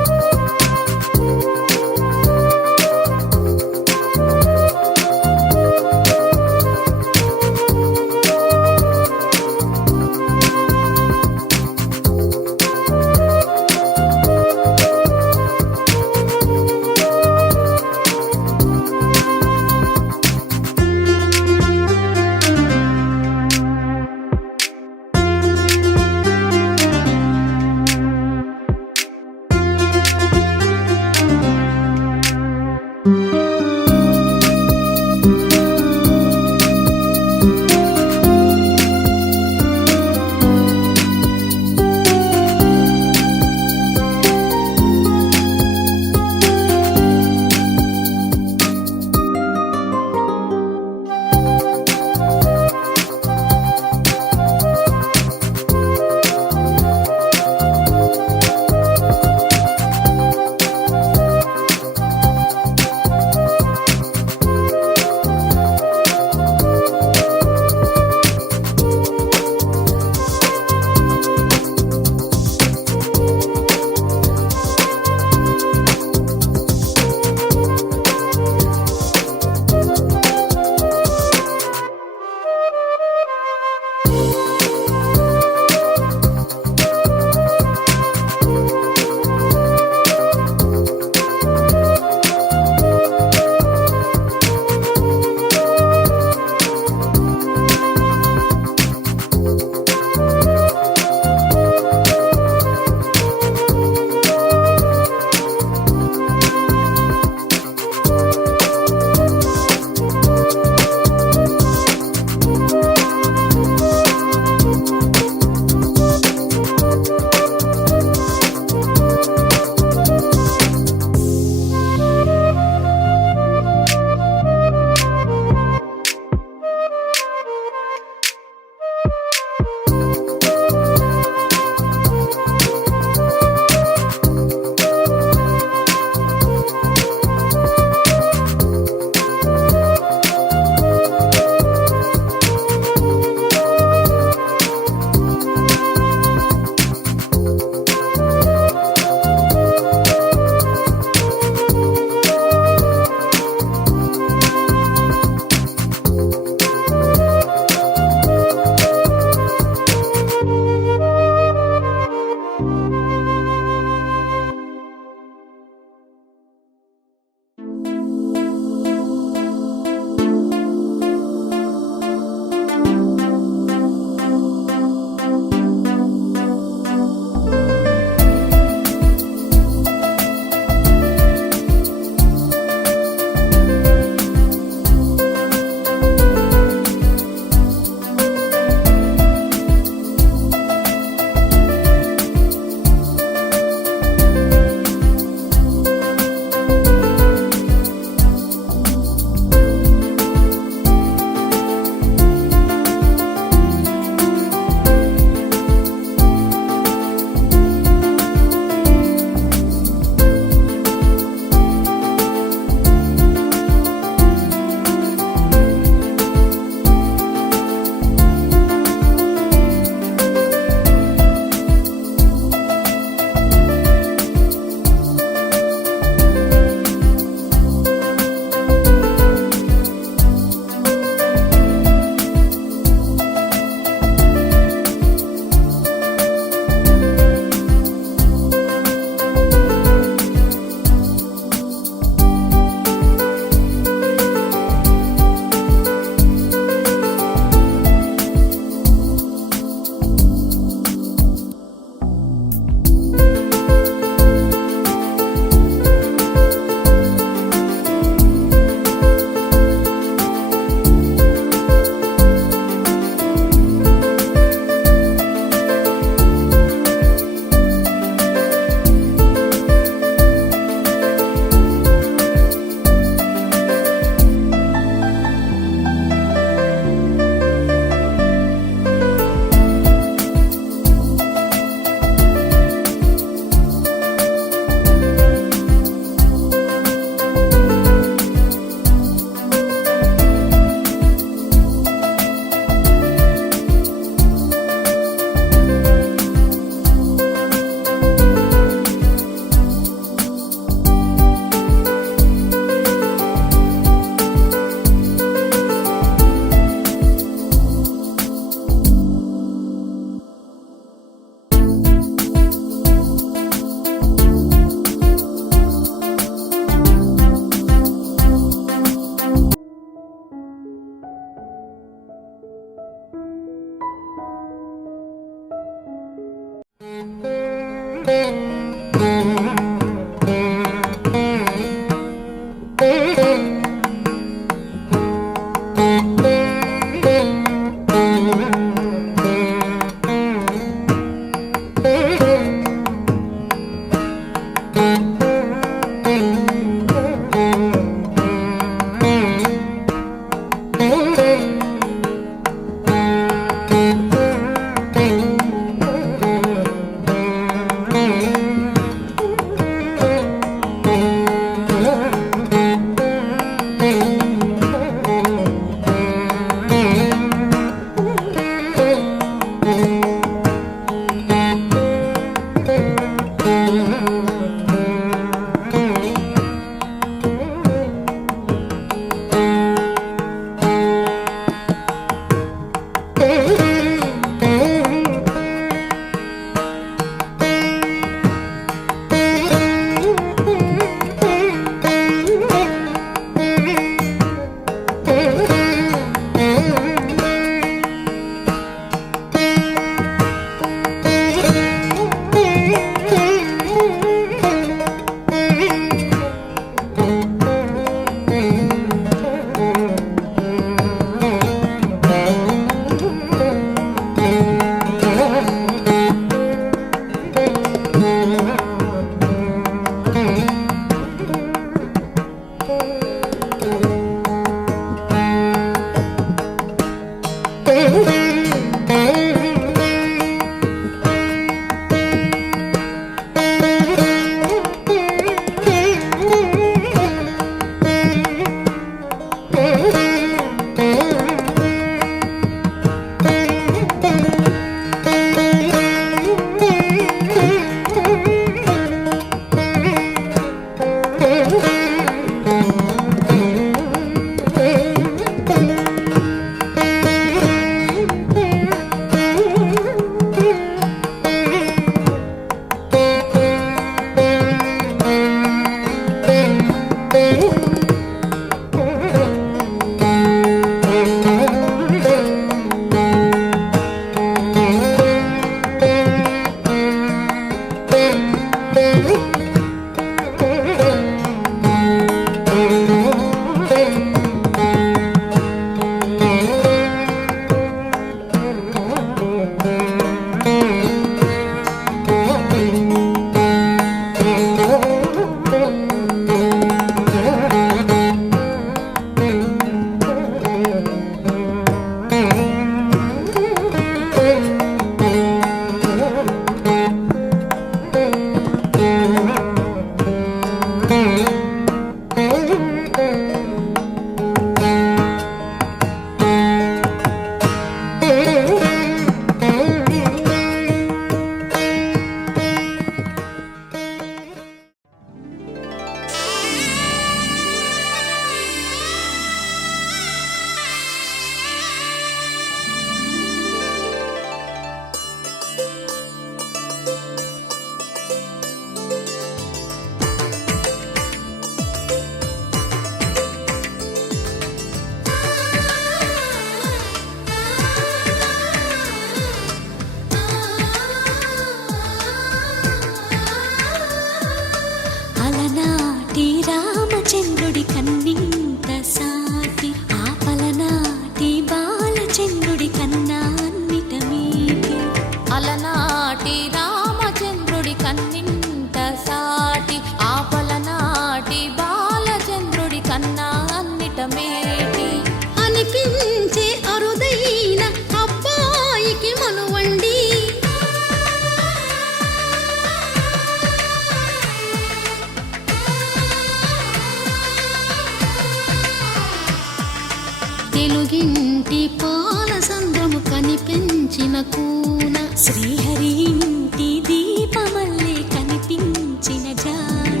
తెలుగింటి పాల సంద్రము కనిపించిన కూన శ్రీహరి ఇంటి దీపమల్లే కనిపించిన జాన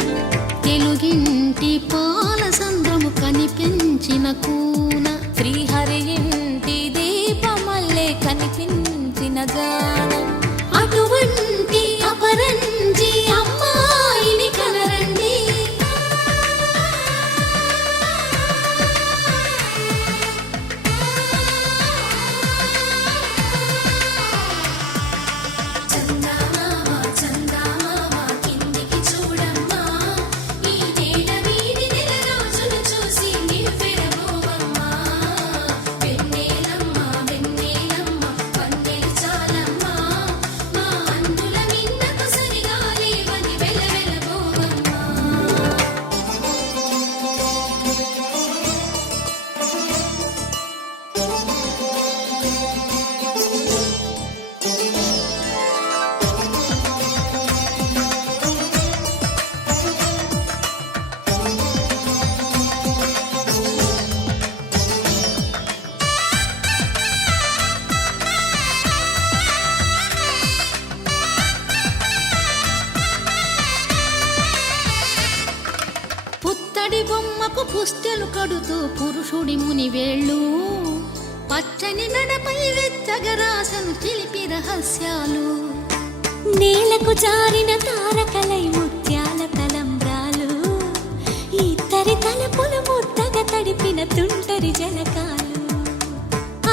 తెలుగింటి పాల సంద్రము కనిపించిన కూన శ్రీహరి ఇంటి దీపమల్లే కనిపించిన జాన అటువంటి అపరంజి అమ్మాయిని కనరండి చందమామ చందమామ కిందికి చూడమ్మా ఈ నేల వీడి నెల రోజులు చూసి నివ్వెరబోవమ్మా వెన్నెలమ్మ వెన్నెలమ్మ వన్నెలు చాలమ్మా మా అందుల మిన్నకు సరిగా లేవని వెలవెలబోవమ్మా పుత్తడి బొమ్మకు పుస్తెలు కడుతూ పురుషుడి ముని వేళ్ళు పచ్చని నడపై వెచ్చగరాసను చిలిపి రహస్యాలు నేలకు జారిన తారకలై ముత్యాల తలంబ్రాలు ఇద్దరి తలపులు ముద్దగా తడిపిన తుంటరి జలకాలు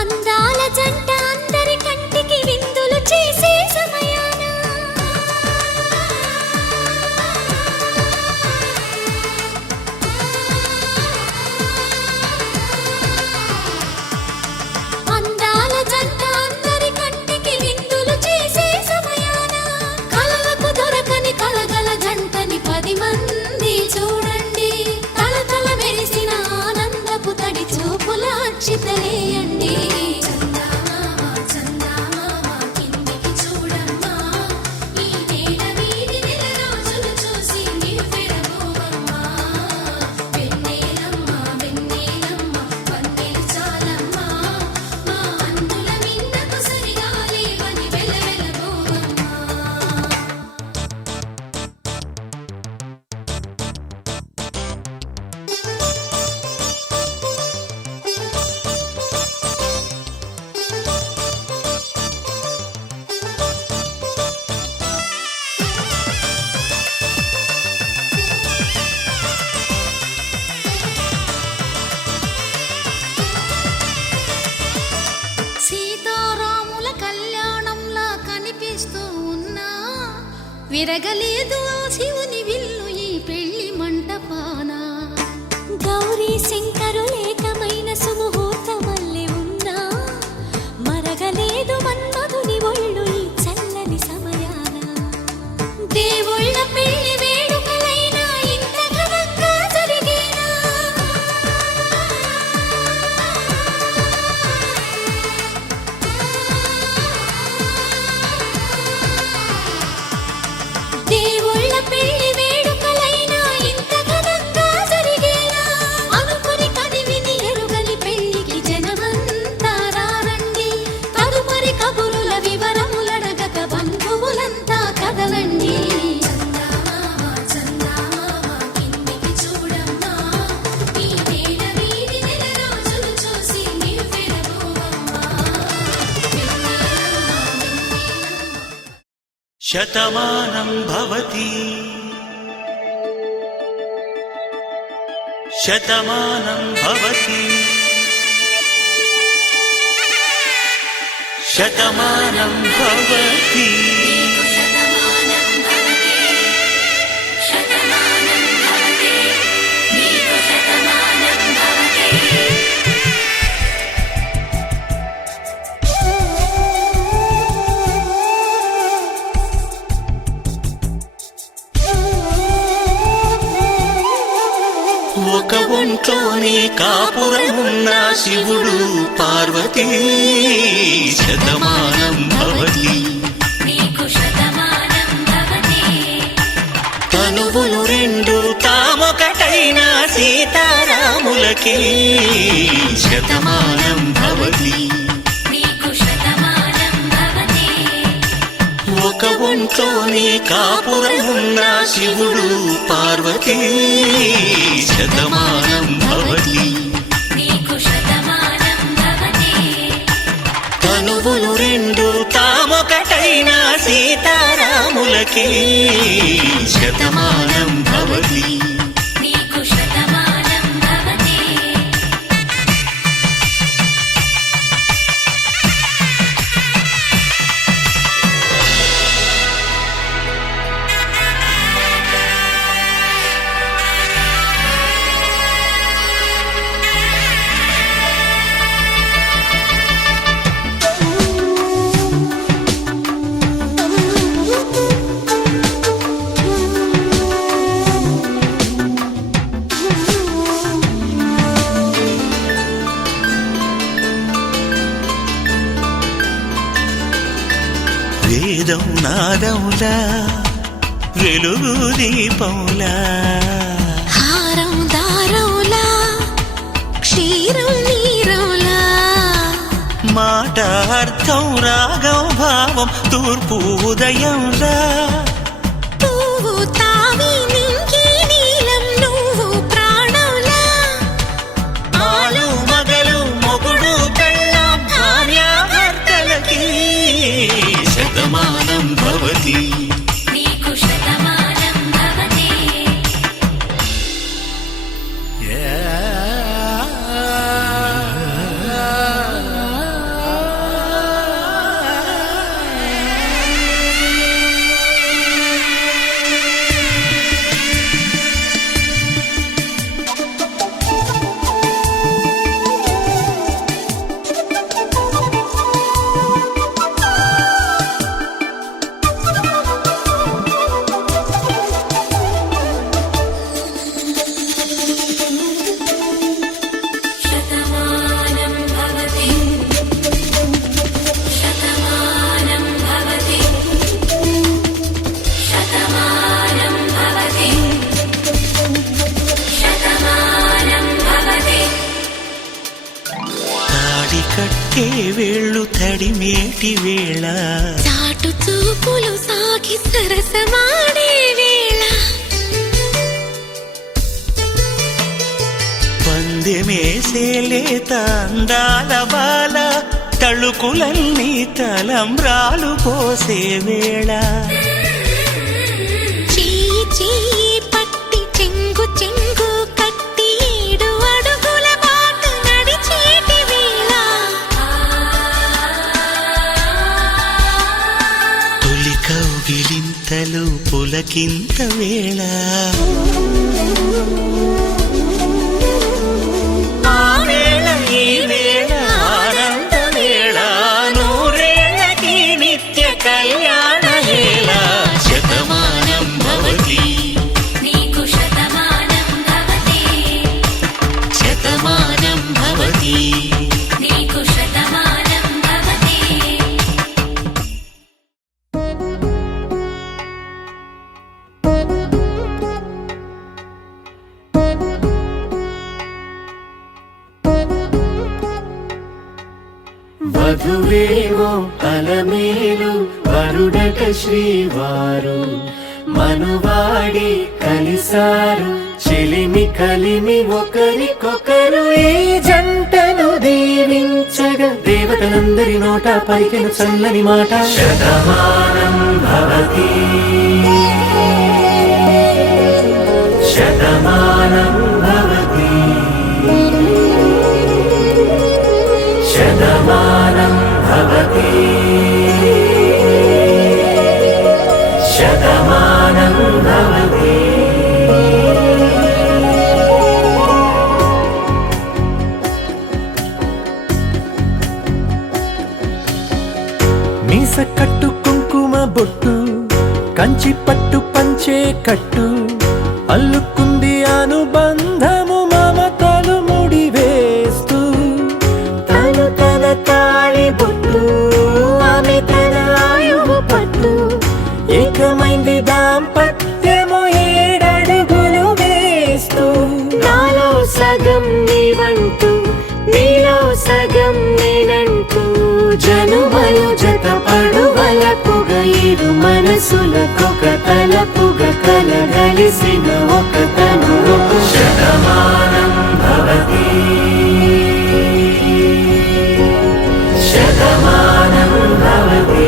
అందాల జంట అందరి కంటికి విందులు చేసే సమయాన అందాల జంట అందరి కంటికి విందులు చేసే సమయాన కలలకు దొరకని కలగల జంటని 10 మంది చూడండి తలతల మెరిసిన ఆనందపు తడి చూపుల అక్షితలేయండి చందమామ చందమామ కిందికి చూడమ్మా ఈ నేల వీడి నెల రోజులు చూసి నివ్వెరబోవమ్మా వెన్నెలమ్మ వెన్నెలమ్మ వన్నెలు చాలమ్మా మా అందుల మిన్నకు సరిగా లేవని వెలవెలబోవమ్మా సీతారాముల కళ్యాణంలా కనిపిస్తూ ఉన్నా విరగలేదు ఆ శివుని విల్లు ఈ పెళ్లి మంటపాన గౌరీ శంకరులేకమైన సుముహూర్తమల్లె ఉన్నా మరగలేదు మన్మధుని ఒళ్ళు ఈ చల్లని సమయాన దేవుళ్ళ పెళ్లి వేడుకలైనా ఇంత ఘనంగా జరిగేనా దేవుళ్ళ పెళ్లి వేడుకలైనా ఇంత ఘనంగా జరిగేనా అనుకుని కదివిని ఎరుగని పెళ్లికి జనమంతా రారండి తదుపరి కబురుల వివరములడగక బంధువులంతా కదలండి చందమామ చందమామ కిందికి చూడమ్మా ఈ నేల వీడి నెల రోజులు చూసి నివ్వెరబోవమ్మా శతమానం భవతి శతమానం భవతి శతమానం భవతి శతమానం భవతి శతమానం భవతి నీకు శతమానం భవతి ఒక ఒంట్లోనే కాపురమున్న శివుడు పార్వతీ శతమానం భవతి నీకు శతమానం భవతి తనువులు రెండు తామొకటైన సీతారాములకి శతమానం ఒంట్లోనే కాపురమున్న శివుడు పార్వతీ శతమానం భవతి నీకు శతమానం భవతి తనువులు రెండు తామొకటైన సీతారాములకి శతమానం భవతి నీకు శతమానం భవతి వేదం నాదములా వెలుగు దీపములా హారం దారంలా క్షీరం నీరంలా మాట అర్థం రాగం భావం తూర్పు ఉదయంలా పువ్వు తావి నింగి నీలం నువ్వు ప్రాణంలా ఆలు మగలు మొగుడు పెళ్ళాం భార్యాభర్తలకి శతమానం భవతి నీకు శతమానం భవతి శతమానం భవతి శతమానం భవతి శతమానం భవతి శతమానం భవతి తాడి కట్టే వేళ్ళు తడిమేటి వేళ చాటు చూపులు సాగి సరసమాడే వేళ పందెమేసేలేత అందాల బాల తళుకులన్నీ తలంబ్రాలు పోసే వేళ చెయ్యి చెయ్యి పట్టి చెంగు చెంగు కట్టి 7 అడుగుల బాట నడిచేటి వేళ తొలి కౌగిలింతలు పులకింత వేళ ఆ వేళ ఈ వేళ ఆనంద వేళ నూరేళ్ళకి నిత్య కళ్యాణ వేళ శతమానం భవతి నీకు శతమానం భవతి శతమానం భవతి నీకు శతమానం భవతి వధువేమో అలమేలు వరుడట శ్రీవారు మనువాడి కలిసారు చెలిమి కలిమి ఒకరికొకరు ఈ జంటను దీవించగా దేవతలందరి నోట పలికిన చల్లని మాట శతమానం భవతి శతమానం భవతి శతమానం భవతి శతమానం భవతి మీస కట్టు కుంకుమ బొట్టు కంచి పట్టు పంచే కట్టు అల్లుకుంది అనుబంధము మమతలు ముడివేస్తూ తను తన తాళి బొట్టు ఆమె తన ఆయువు పట్టు ఏకమైంది దాంపత్యము 7 అడుగులు వేస్తూ నాలో సగం నీవంటూ నీలో సగం నేనంటూ జనుమలు జత పడువ వలపుగ ఇరు మనసులకొక తలపుగ కలగలిసిన ఒక తను శతమానం భవతి శతమానం భవతి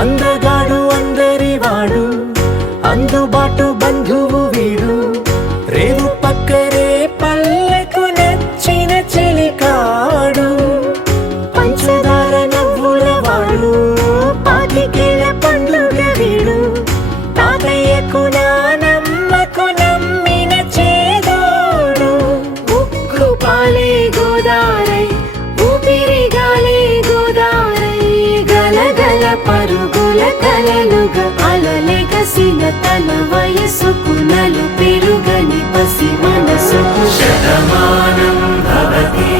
అందగాడు అందరి వాడు అందుబాటు బంధువు వీడు రేవు పక్కరే పల్లెకు నచ్చిన చెలికాడు పంచదార నవ్వుల వాడు పాతికేల పండ్లుగ వీడు తాతయ్యకు నానమ్మకు నమ్మిన చేదోడు ఉక్కు పాలే గోదారై ఊపిరిగాలే గోదారై గలగల పరుగుల కలలుగా అలలెగసిన తన వయసుకు నలు పెరుగని పసి మనసుకు శతమానం భవతి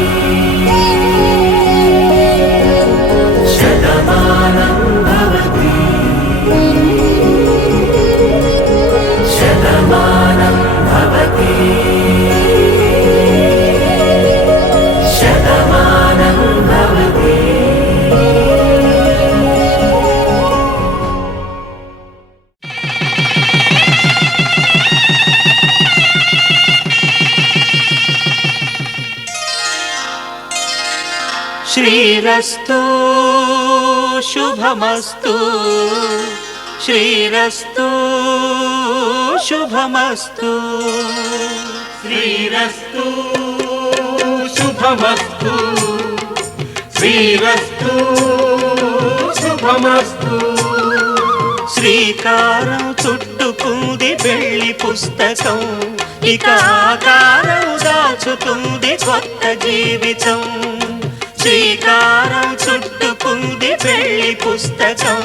శతమానం భవతి శతమానం భవతి శతమానం భవతి శ్రీరస్తు శుభమస్తు శ్రీరస్తు శుభమస్తు శ్రీరస్తు శుభమస్తు శ్రీరస్తు శుభమస్తు శ్రీకారం చుట్టుకుంది వెళ్లి పుస్తకం ఇక ఆకారం దాచుతుంది కొత్త జీవితం శ్రీకారం చుట్టుకుంది వెళ్లి పుస్తకం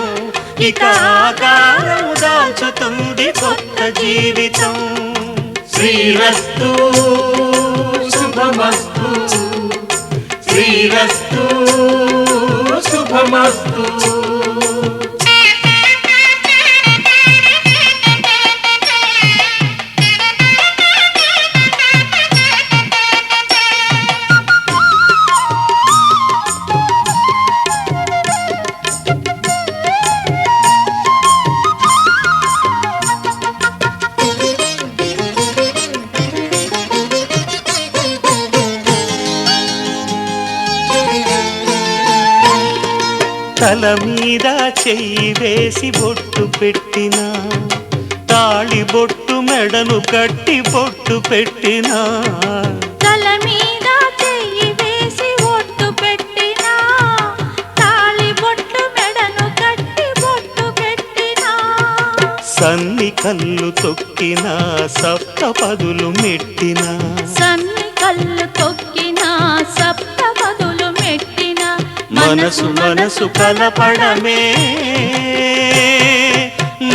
ఇక ఆకారం దాచుతుంది కొత్త జీవితం శ్రీరస్తు శుభమస్తు శ్రీరస్తు శుభమస్తు తల మీద చెయ్యి వేసి బొట్టు పెట్టినా తాళి బొట్టు మెడను కట్టి బొట్టు పెట్టినా తల మీద చెయ్యి వేసి ఒట్టు పెట్టినా తాళి బొట్టు మెడను కట్టి బొట్టు పెట్టినా సన్ని కళ్ళు తొక్కినా సప్త పదులు మెట్టినా సన్ని కళ్ళు తొక్కినా సప్త పదులు మెట్టినా మనసు మనసు కలపడమే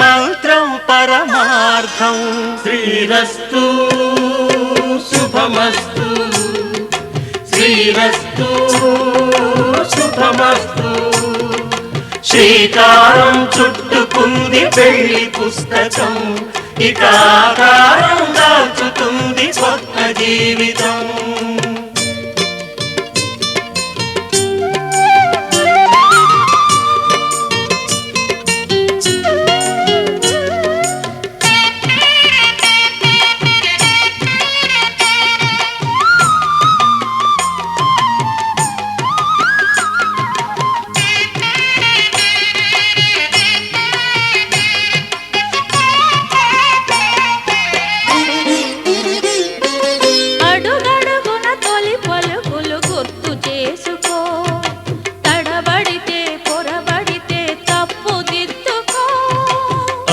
మంత్రం పరమార్థం శ్రీరస్తు శుభమస్తు శ్రీరస్తు శుభమస్తు శ్రీకారం చుట్టుకుంది పెళ్లి పుస్తకం ఇక ఆకారం దాచుతుంది కొత్త జీవితం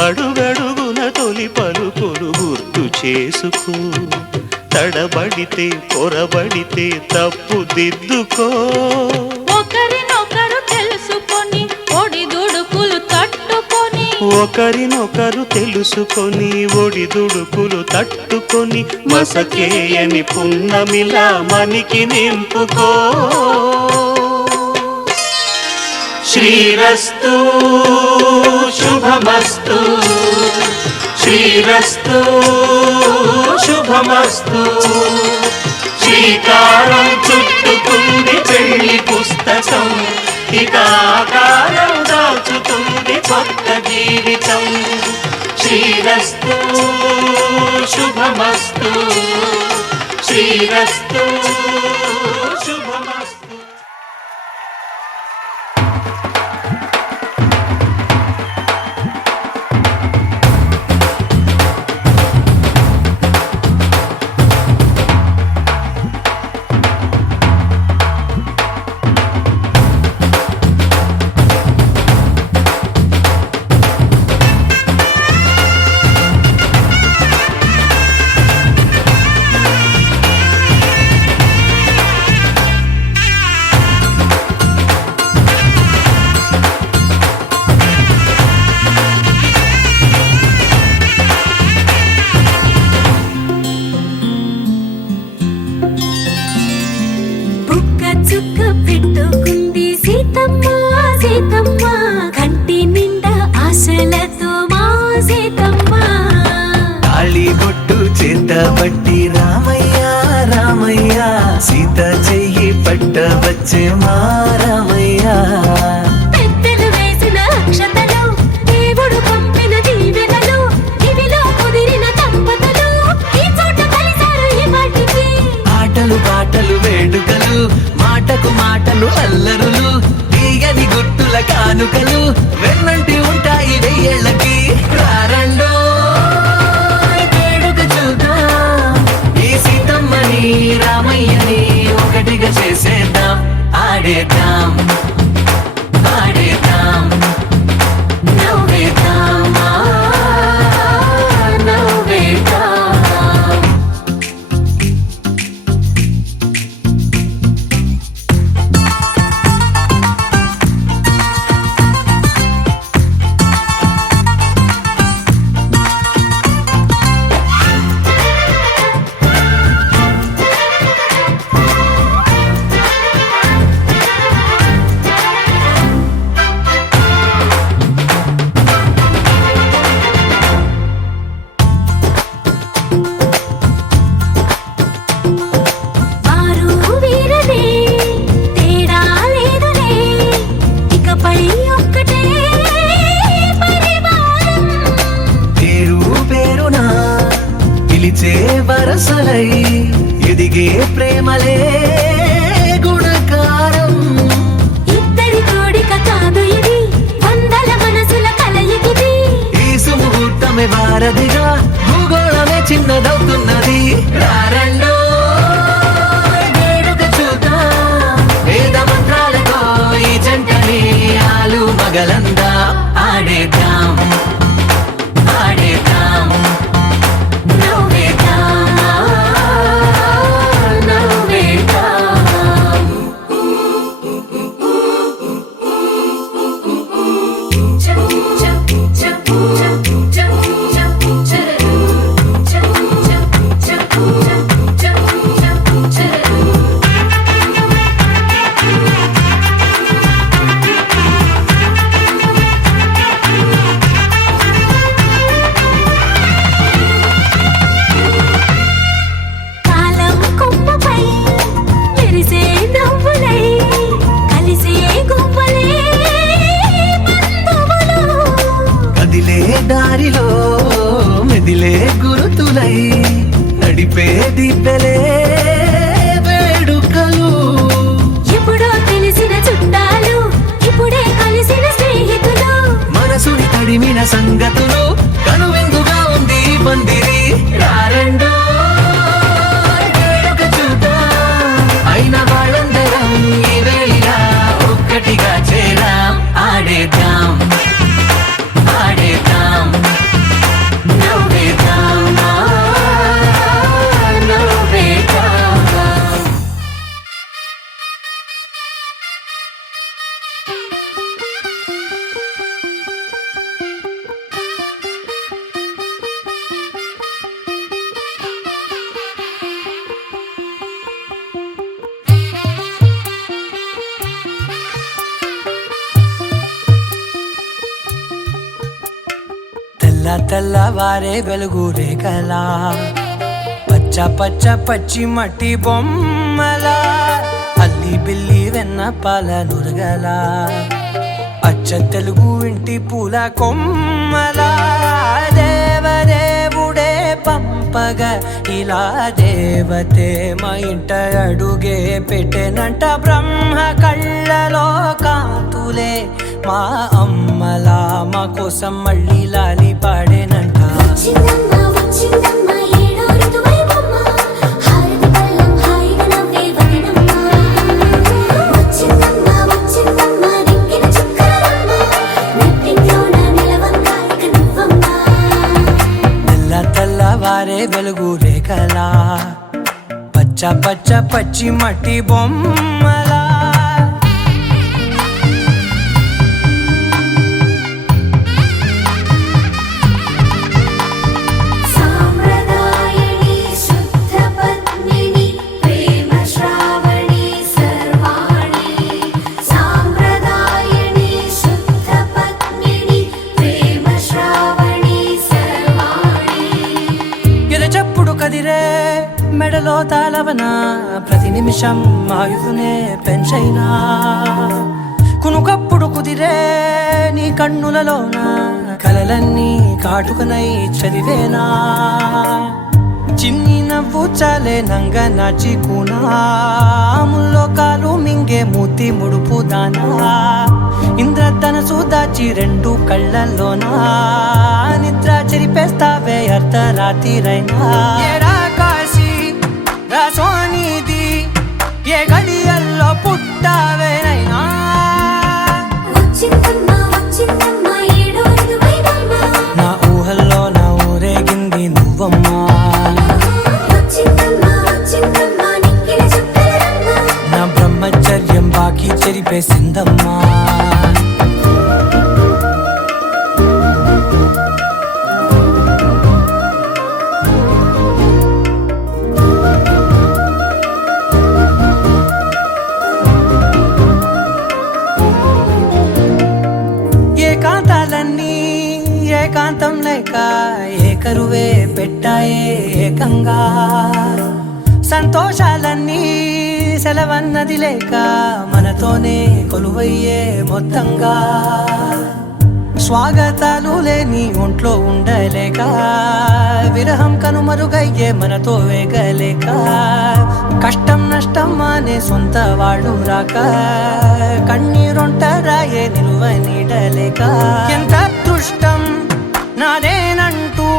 అడుగడుగున తొలి పలుకులు గుర్తు చేసుకో తడబడితే పొరబడితే తప్పు దిద్దుకో ఒకరినొకరు తెలుసుకొని ఒడిదుడుకులు తట్టు ఒకరినొకరు తెలుసుకొని ఒడిదుడుకులు తట్టుకొని మసకేయని పున్నమిలా మనికి నింపుకో. శ్రీరస్తు శుభమస్తు, శ్రీరస్తు శుభమస్తు. శ్రీకారం చుట్టుకుంది పెళ్లి పుస్తకం, ఇక ఆకారం దాచుతుంది కొత్త జీవితం. శ్రీరస్తు శుభమస్తు, శ్రీరస్తు శుభమస్తు. చుక్క పెట్టుకుంది సీతమ్మ సీతమ్మ, కంటి నిండా ఆశలతో మా సీతమ్మ. తాళి బొట్టు చేతబట్టి రామయ్య రామయ్య, సీత చెయ్యి పట్టవచ్చే మా రామయ్య. పెద్దలు వేసిన అక్షతలు, దేవుడు పంపిన దీవెనలు, ఇవిలో కుదిరిన దంపతులు ఈ చోట కలిసారు ఈ వాటికి. ఆటలు పాటలు వేడుకలు, మాటకు మాటలు అల్లరులు, తీయని గుర్తుల కానుకలు వెన్నంటి ఉంటాయి వెయ్యేళ్ళకి. రారండో వేడుక చూద్దాం, ఈ సీతమ్మని రామయ్యని ఒకటిగా చేసేద్దాం. ఆడేద్దాం ఆడేద్దాం నవ్వేద్దాం నవ్వేద్దాం. వారు వీరనే తేడా లేదులే, ఇకపై ఒక్కటే పరివారం. పేరు పేరునా పిలిచే వరసలై ఎదిగే ప్రేమలే గుణకారం. ఇద్దరి కోడిక కాదు ఇది, వందల మనసుల కలయికిది. ఈ సుముహూర్తమే వారధిగా, భూగోళమే చిన్నదవుతున్నది. రారండో వేడుక చూద్దాం, వేద మంత్రాలతో ఈ జంటని ఆలు మగలందా. ఆడేద్దాం ఆడేద్దాం నవ్వేద్దాం నవ్వేద్దాం. చ చ చ చ చ చ తెల్ల తెల్లవారే వెలుగు రేఖలా పచ్చ పచ్చ పచ్చి మట్టి బొమ్మలా అల్లి బిల్లి వెన్న పాల నురగలా అచ్చ తెలుగు ఇంటి పూల కొమ్మలా దేవదేవుడే పంపగా ఇలా దేవతే మా ఇంట అడుగే పెట్టెనంట బ్రహ్మ కళ్ళలో కాంతులే మా అమ్మలా మా కోసం మళ్ళీ లాలి పాడేనంట వచ్చిందమ్మా వచ్చిందమ్మా ఏడో ఋతువైవమ్మ హారతి పళ్ళం హాయిగా నవ్వే వదనమ్మ వచ్చిందమ్మా వచ్చిందమ్మా దిక్కిన చుక్కలమ్మ నెట్టింట్లోన నిలవంగా ఇక నువ్వమ్మా తెల్ల తెల్లవారే వెలుగు రేఖలా పచ్చ పచ్చ పచ్చి మట్టి బొమ్మలా సాంప్రదాయని శుద్ధ పద్మిని ప్రేమ శ్రావణి సర్వాణి సాంప్రదాయని శుద్ధ పద్మిని ప్రేమ శ్రావణి సర్వాణి ఎరచప్పుడు కదిరే మెడలో తాళవన ప్రతి నిమిషం ఆయుధునే పెంచైనా కునుకప్పుడు కుదిరే నీ కన్నులలోన కలలన్నీ కాటుకనై చదివేనా చిన్ని నవ్వు చాలే నంగ నాచి కూనాముల్లో కాలు మింగే మూతి ముడుపు దానా ఇంద్రధనసు దాచి రెండు కళ్ళల్లోనా నిద్ర చెరిపేస్తావే అర్ధరాత్రిరైనా ఏరా కాశీ రా సోనిది ఏ గడియల్లో పుట్టావేనైనా వచ్చిందమ్మా వచ్చిందమ్మా ఏడో ఋతువైవమ్మ నా ఊహల్లో నా ఊరేగింది నువ్వమ్మా వచ్చిందమ్మా వచ్చిందమ్మా నిక్కిన చుక్కలమ్మ నా బ్రహ్మచర్యం బాకీ చెరిపేసిందమ్మా ఏకాంతాలన్నీ ఏకాంతం లేక ఏకరువే పెట్టాయే ఏకంగా సంతోషాలన్నీ సెలవన్నది లేక మనతోనే కొలువయ్యే మొత్తంగా స్వాగతాలు లేని ఒంట్లో ఉండలేక విరహం కనుమరుగయ్యే మనతో వేగలేక కష్టం నష్టం అనే సొంత వాళ్ళు రాక కన్నీరొంటరాయే నిలువ నీడలేక ఎంత అదృష్టం నాదేనంటూ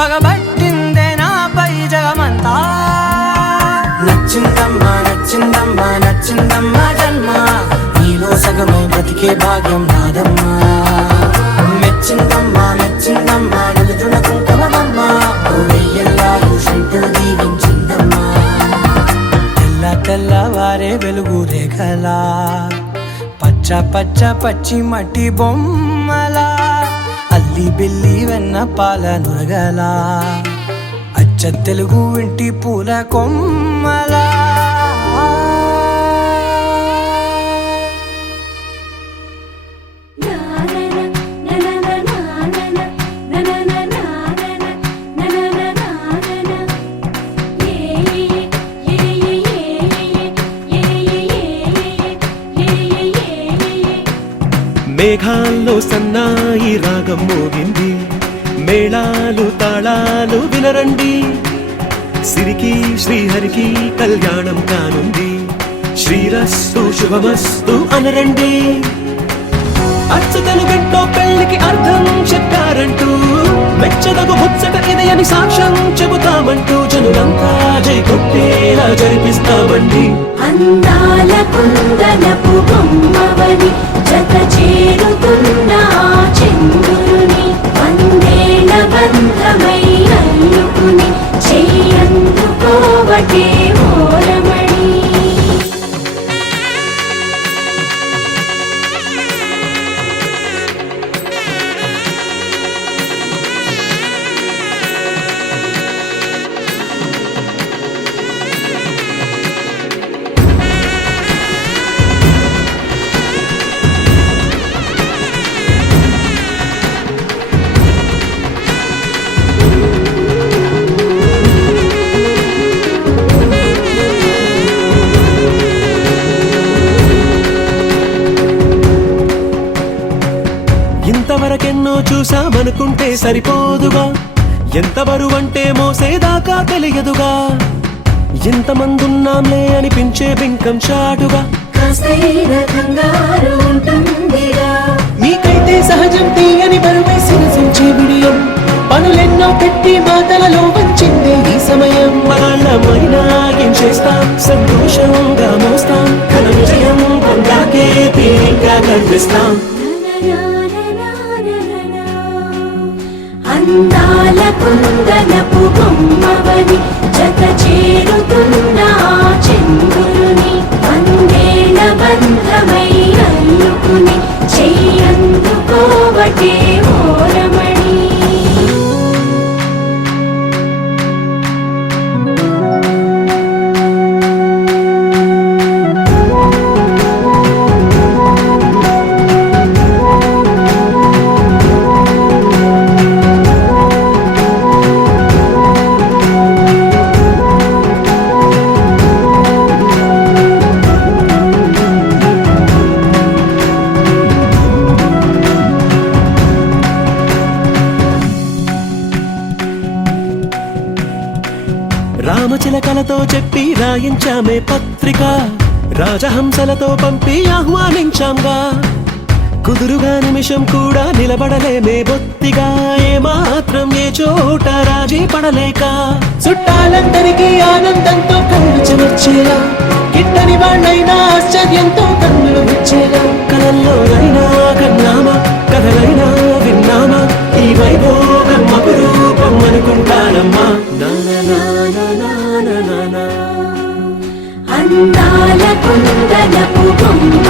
పగబట్టిందే నాపై జగమంతా నచ్చిందమ్మా నచ్చిందమ్మా నచ్చిందమ్మా జన్మ నీలో సగమై బ్రతికే భాగ్యం నాదమ్మా మెచ్చిందమ్మా మెచ్చిందమ్మా నిలుచున కుంకుమమ్మా వెయ్యల్లాలు శంకులు దీవించిందమ్మా తెల్ల తెల్లవారే వెలుగు రేఖలా పచ్చ పచ్చ పచ్చి మట్టి బొమ్మలా అల్లి బిల్లి వెన్న పాల నురగలా అచ్చ తెలుగు ఇంటి పూల కొమ్మలా మేఘాల్లో సన్నాయి రాగం మోగింది మేళాలు తాళాలు వినరండి సిరికి శ్రీహరికి కళ్యాణం కానుంది శ్రీరస్తు శుభమస్తు అనరండి అచ్చతలు గంటో పెళ్లికి అర్థం చెప్పారంటూ మెచ్చదగు ముచ్చట ఇదయని సాక్ష్యం చెబుతామంటూ జనులంతా జై కొట్టేలా జరిపిస్తామండి అందాల కుందనపు బొమ్మవని జత చేరుతున్న ఆ చంద్రుని వందేళ్ల బంధమై అల్లుకుని చెయ్యందుకోవటే ఓరమణి ఇంతవరకెన్నో చూసామనుకుంటే సరిపోదుగా, ఎంత బరువంటే మోసేదాకా తెలియదుగా, ఎంతమందున్నాంలే అనిపించే బింకం చాటుగా. కాస్తైన కంగారు ఉంటుందిగా, నీకైతే సహజం తీయని బరువై శిరసించే బిడియం, పనులెన్నో పెట్టి మాటలలో వంచిందే ఈ సమయం. మగాళ్ళమైనా ఏం చేస్తాం, సంతోషంగా మోస్తాం, ఘన విజయం పొందాకే తీరిగ్గా కనిపిస్తాం. అందాల కుందనపు బొమ్మవని జత చేరుతున్న ఆ చంద్రుని వందేల బంధమై అల్లుకుని చెయ్యందుకోవటే ఓరమణి. రామచిలకలతో చెప్పి రాయించామే పత్రిక, రాజహంసలతో పంపి ఆహ్వానించాంగా, కుదురుగా నిమిషం కూడా నిలబడలేమే బొత్తిగా, ఏ మాత్రం ఏ చోట రాజీ పడలేక, చుట్టాలందరికీ ఆనందంతో కళ్ళు చెమర్చేలా, గిట్టని వాళ్ళైనా ఆశ్చర్యంతో కన్నులు వచ్చేలా, కలల్లోనైనా కన్నామా కథలైనా విన్నామా, ఈ వైభోగం అపురూపం అనుకుంటానమ్మా. అందాల కుందనపు బొమ్మ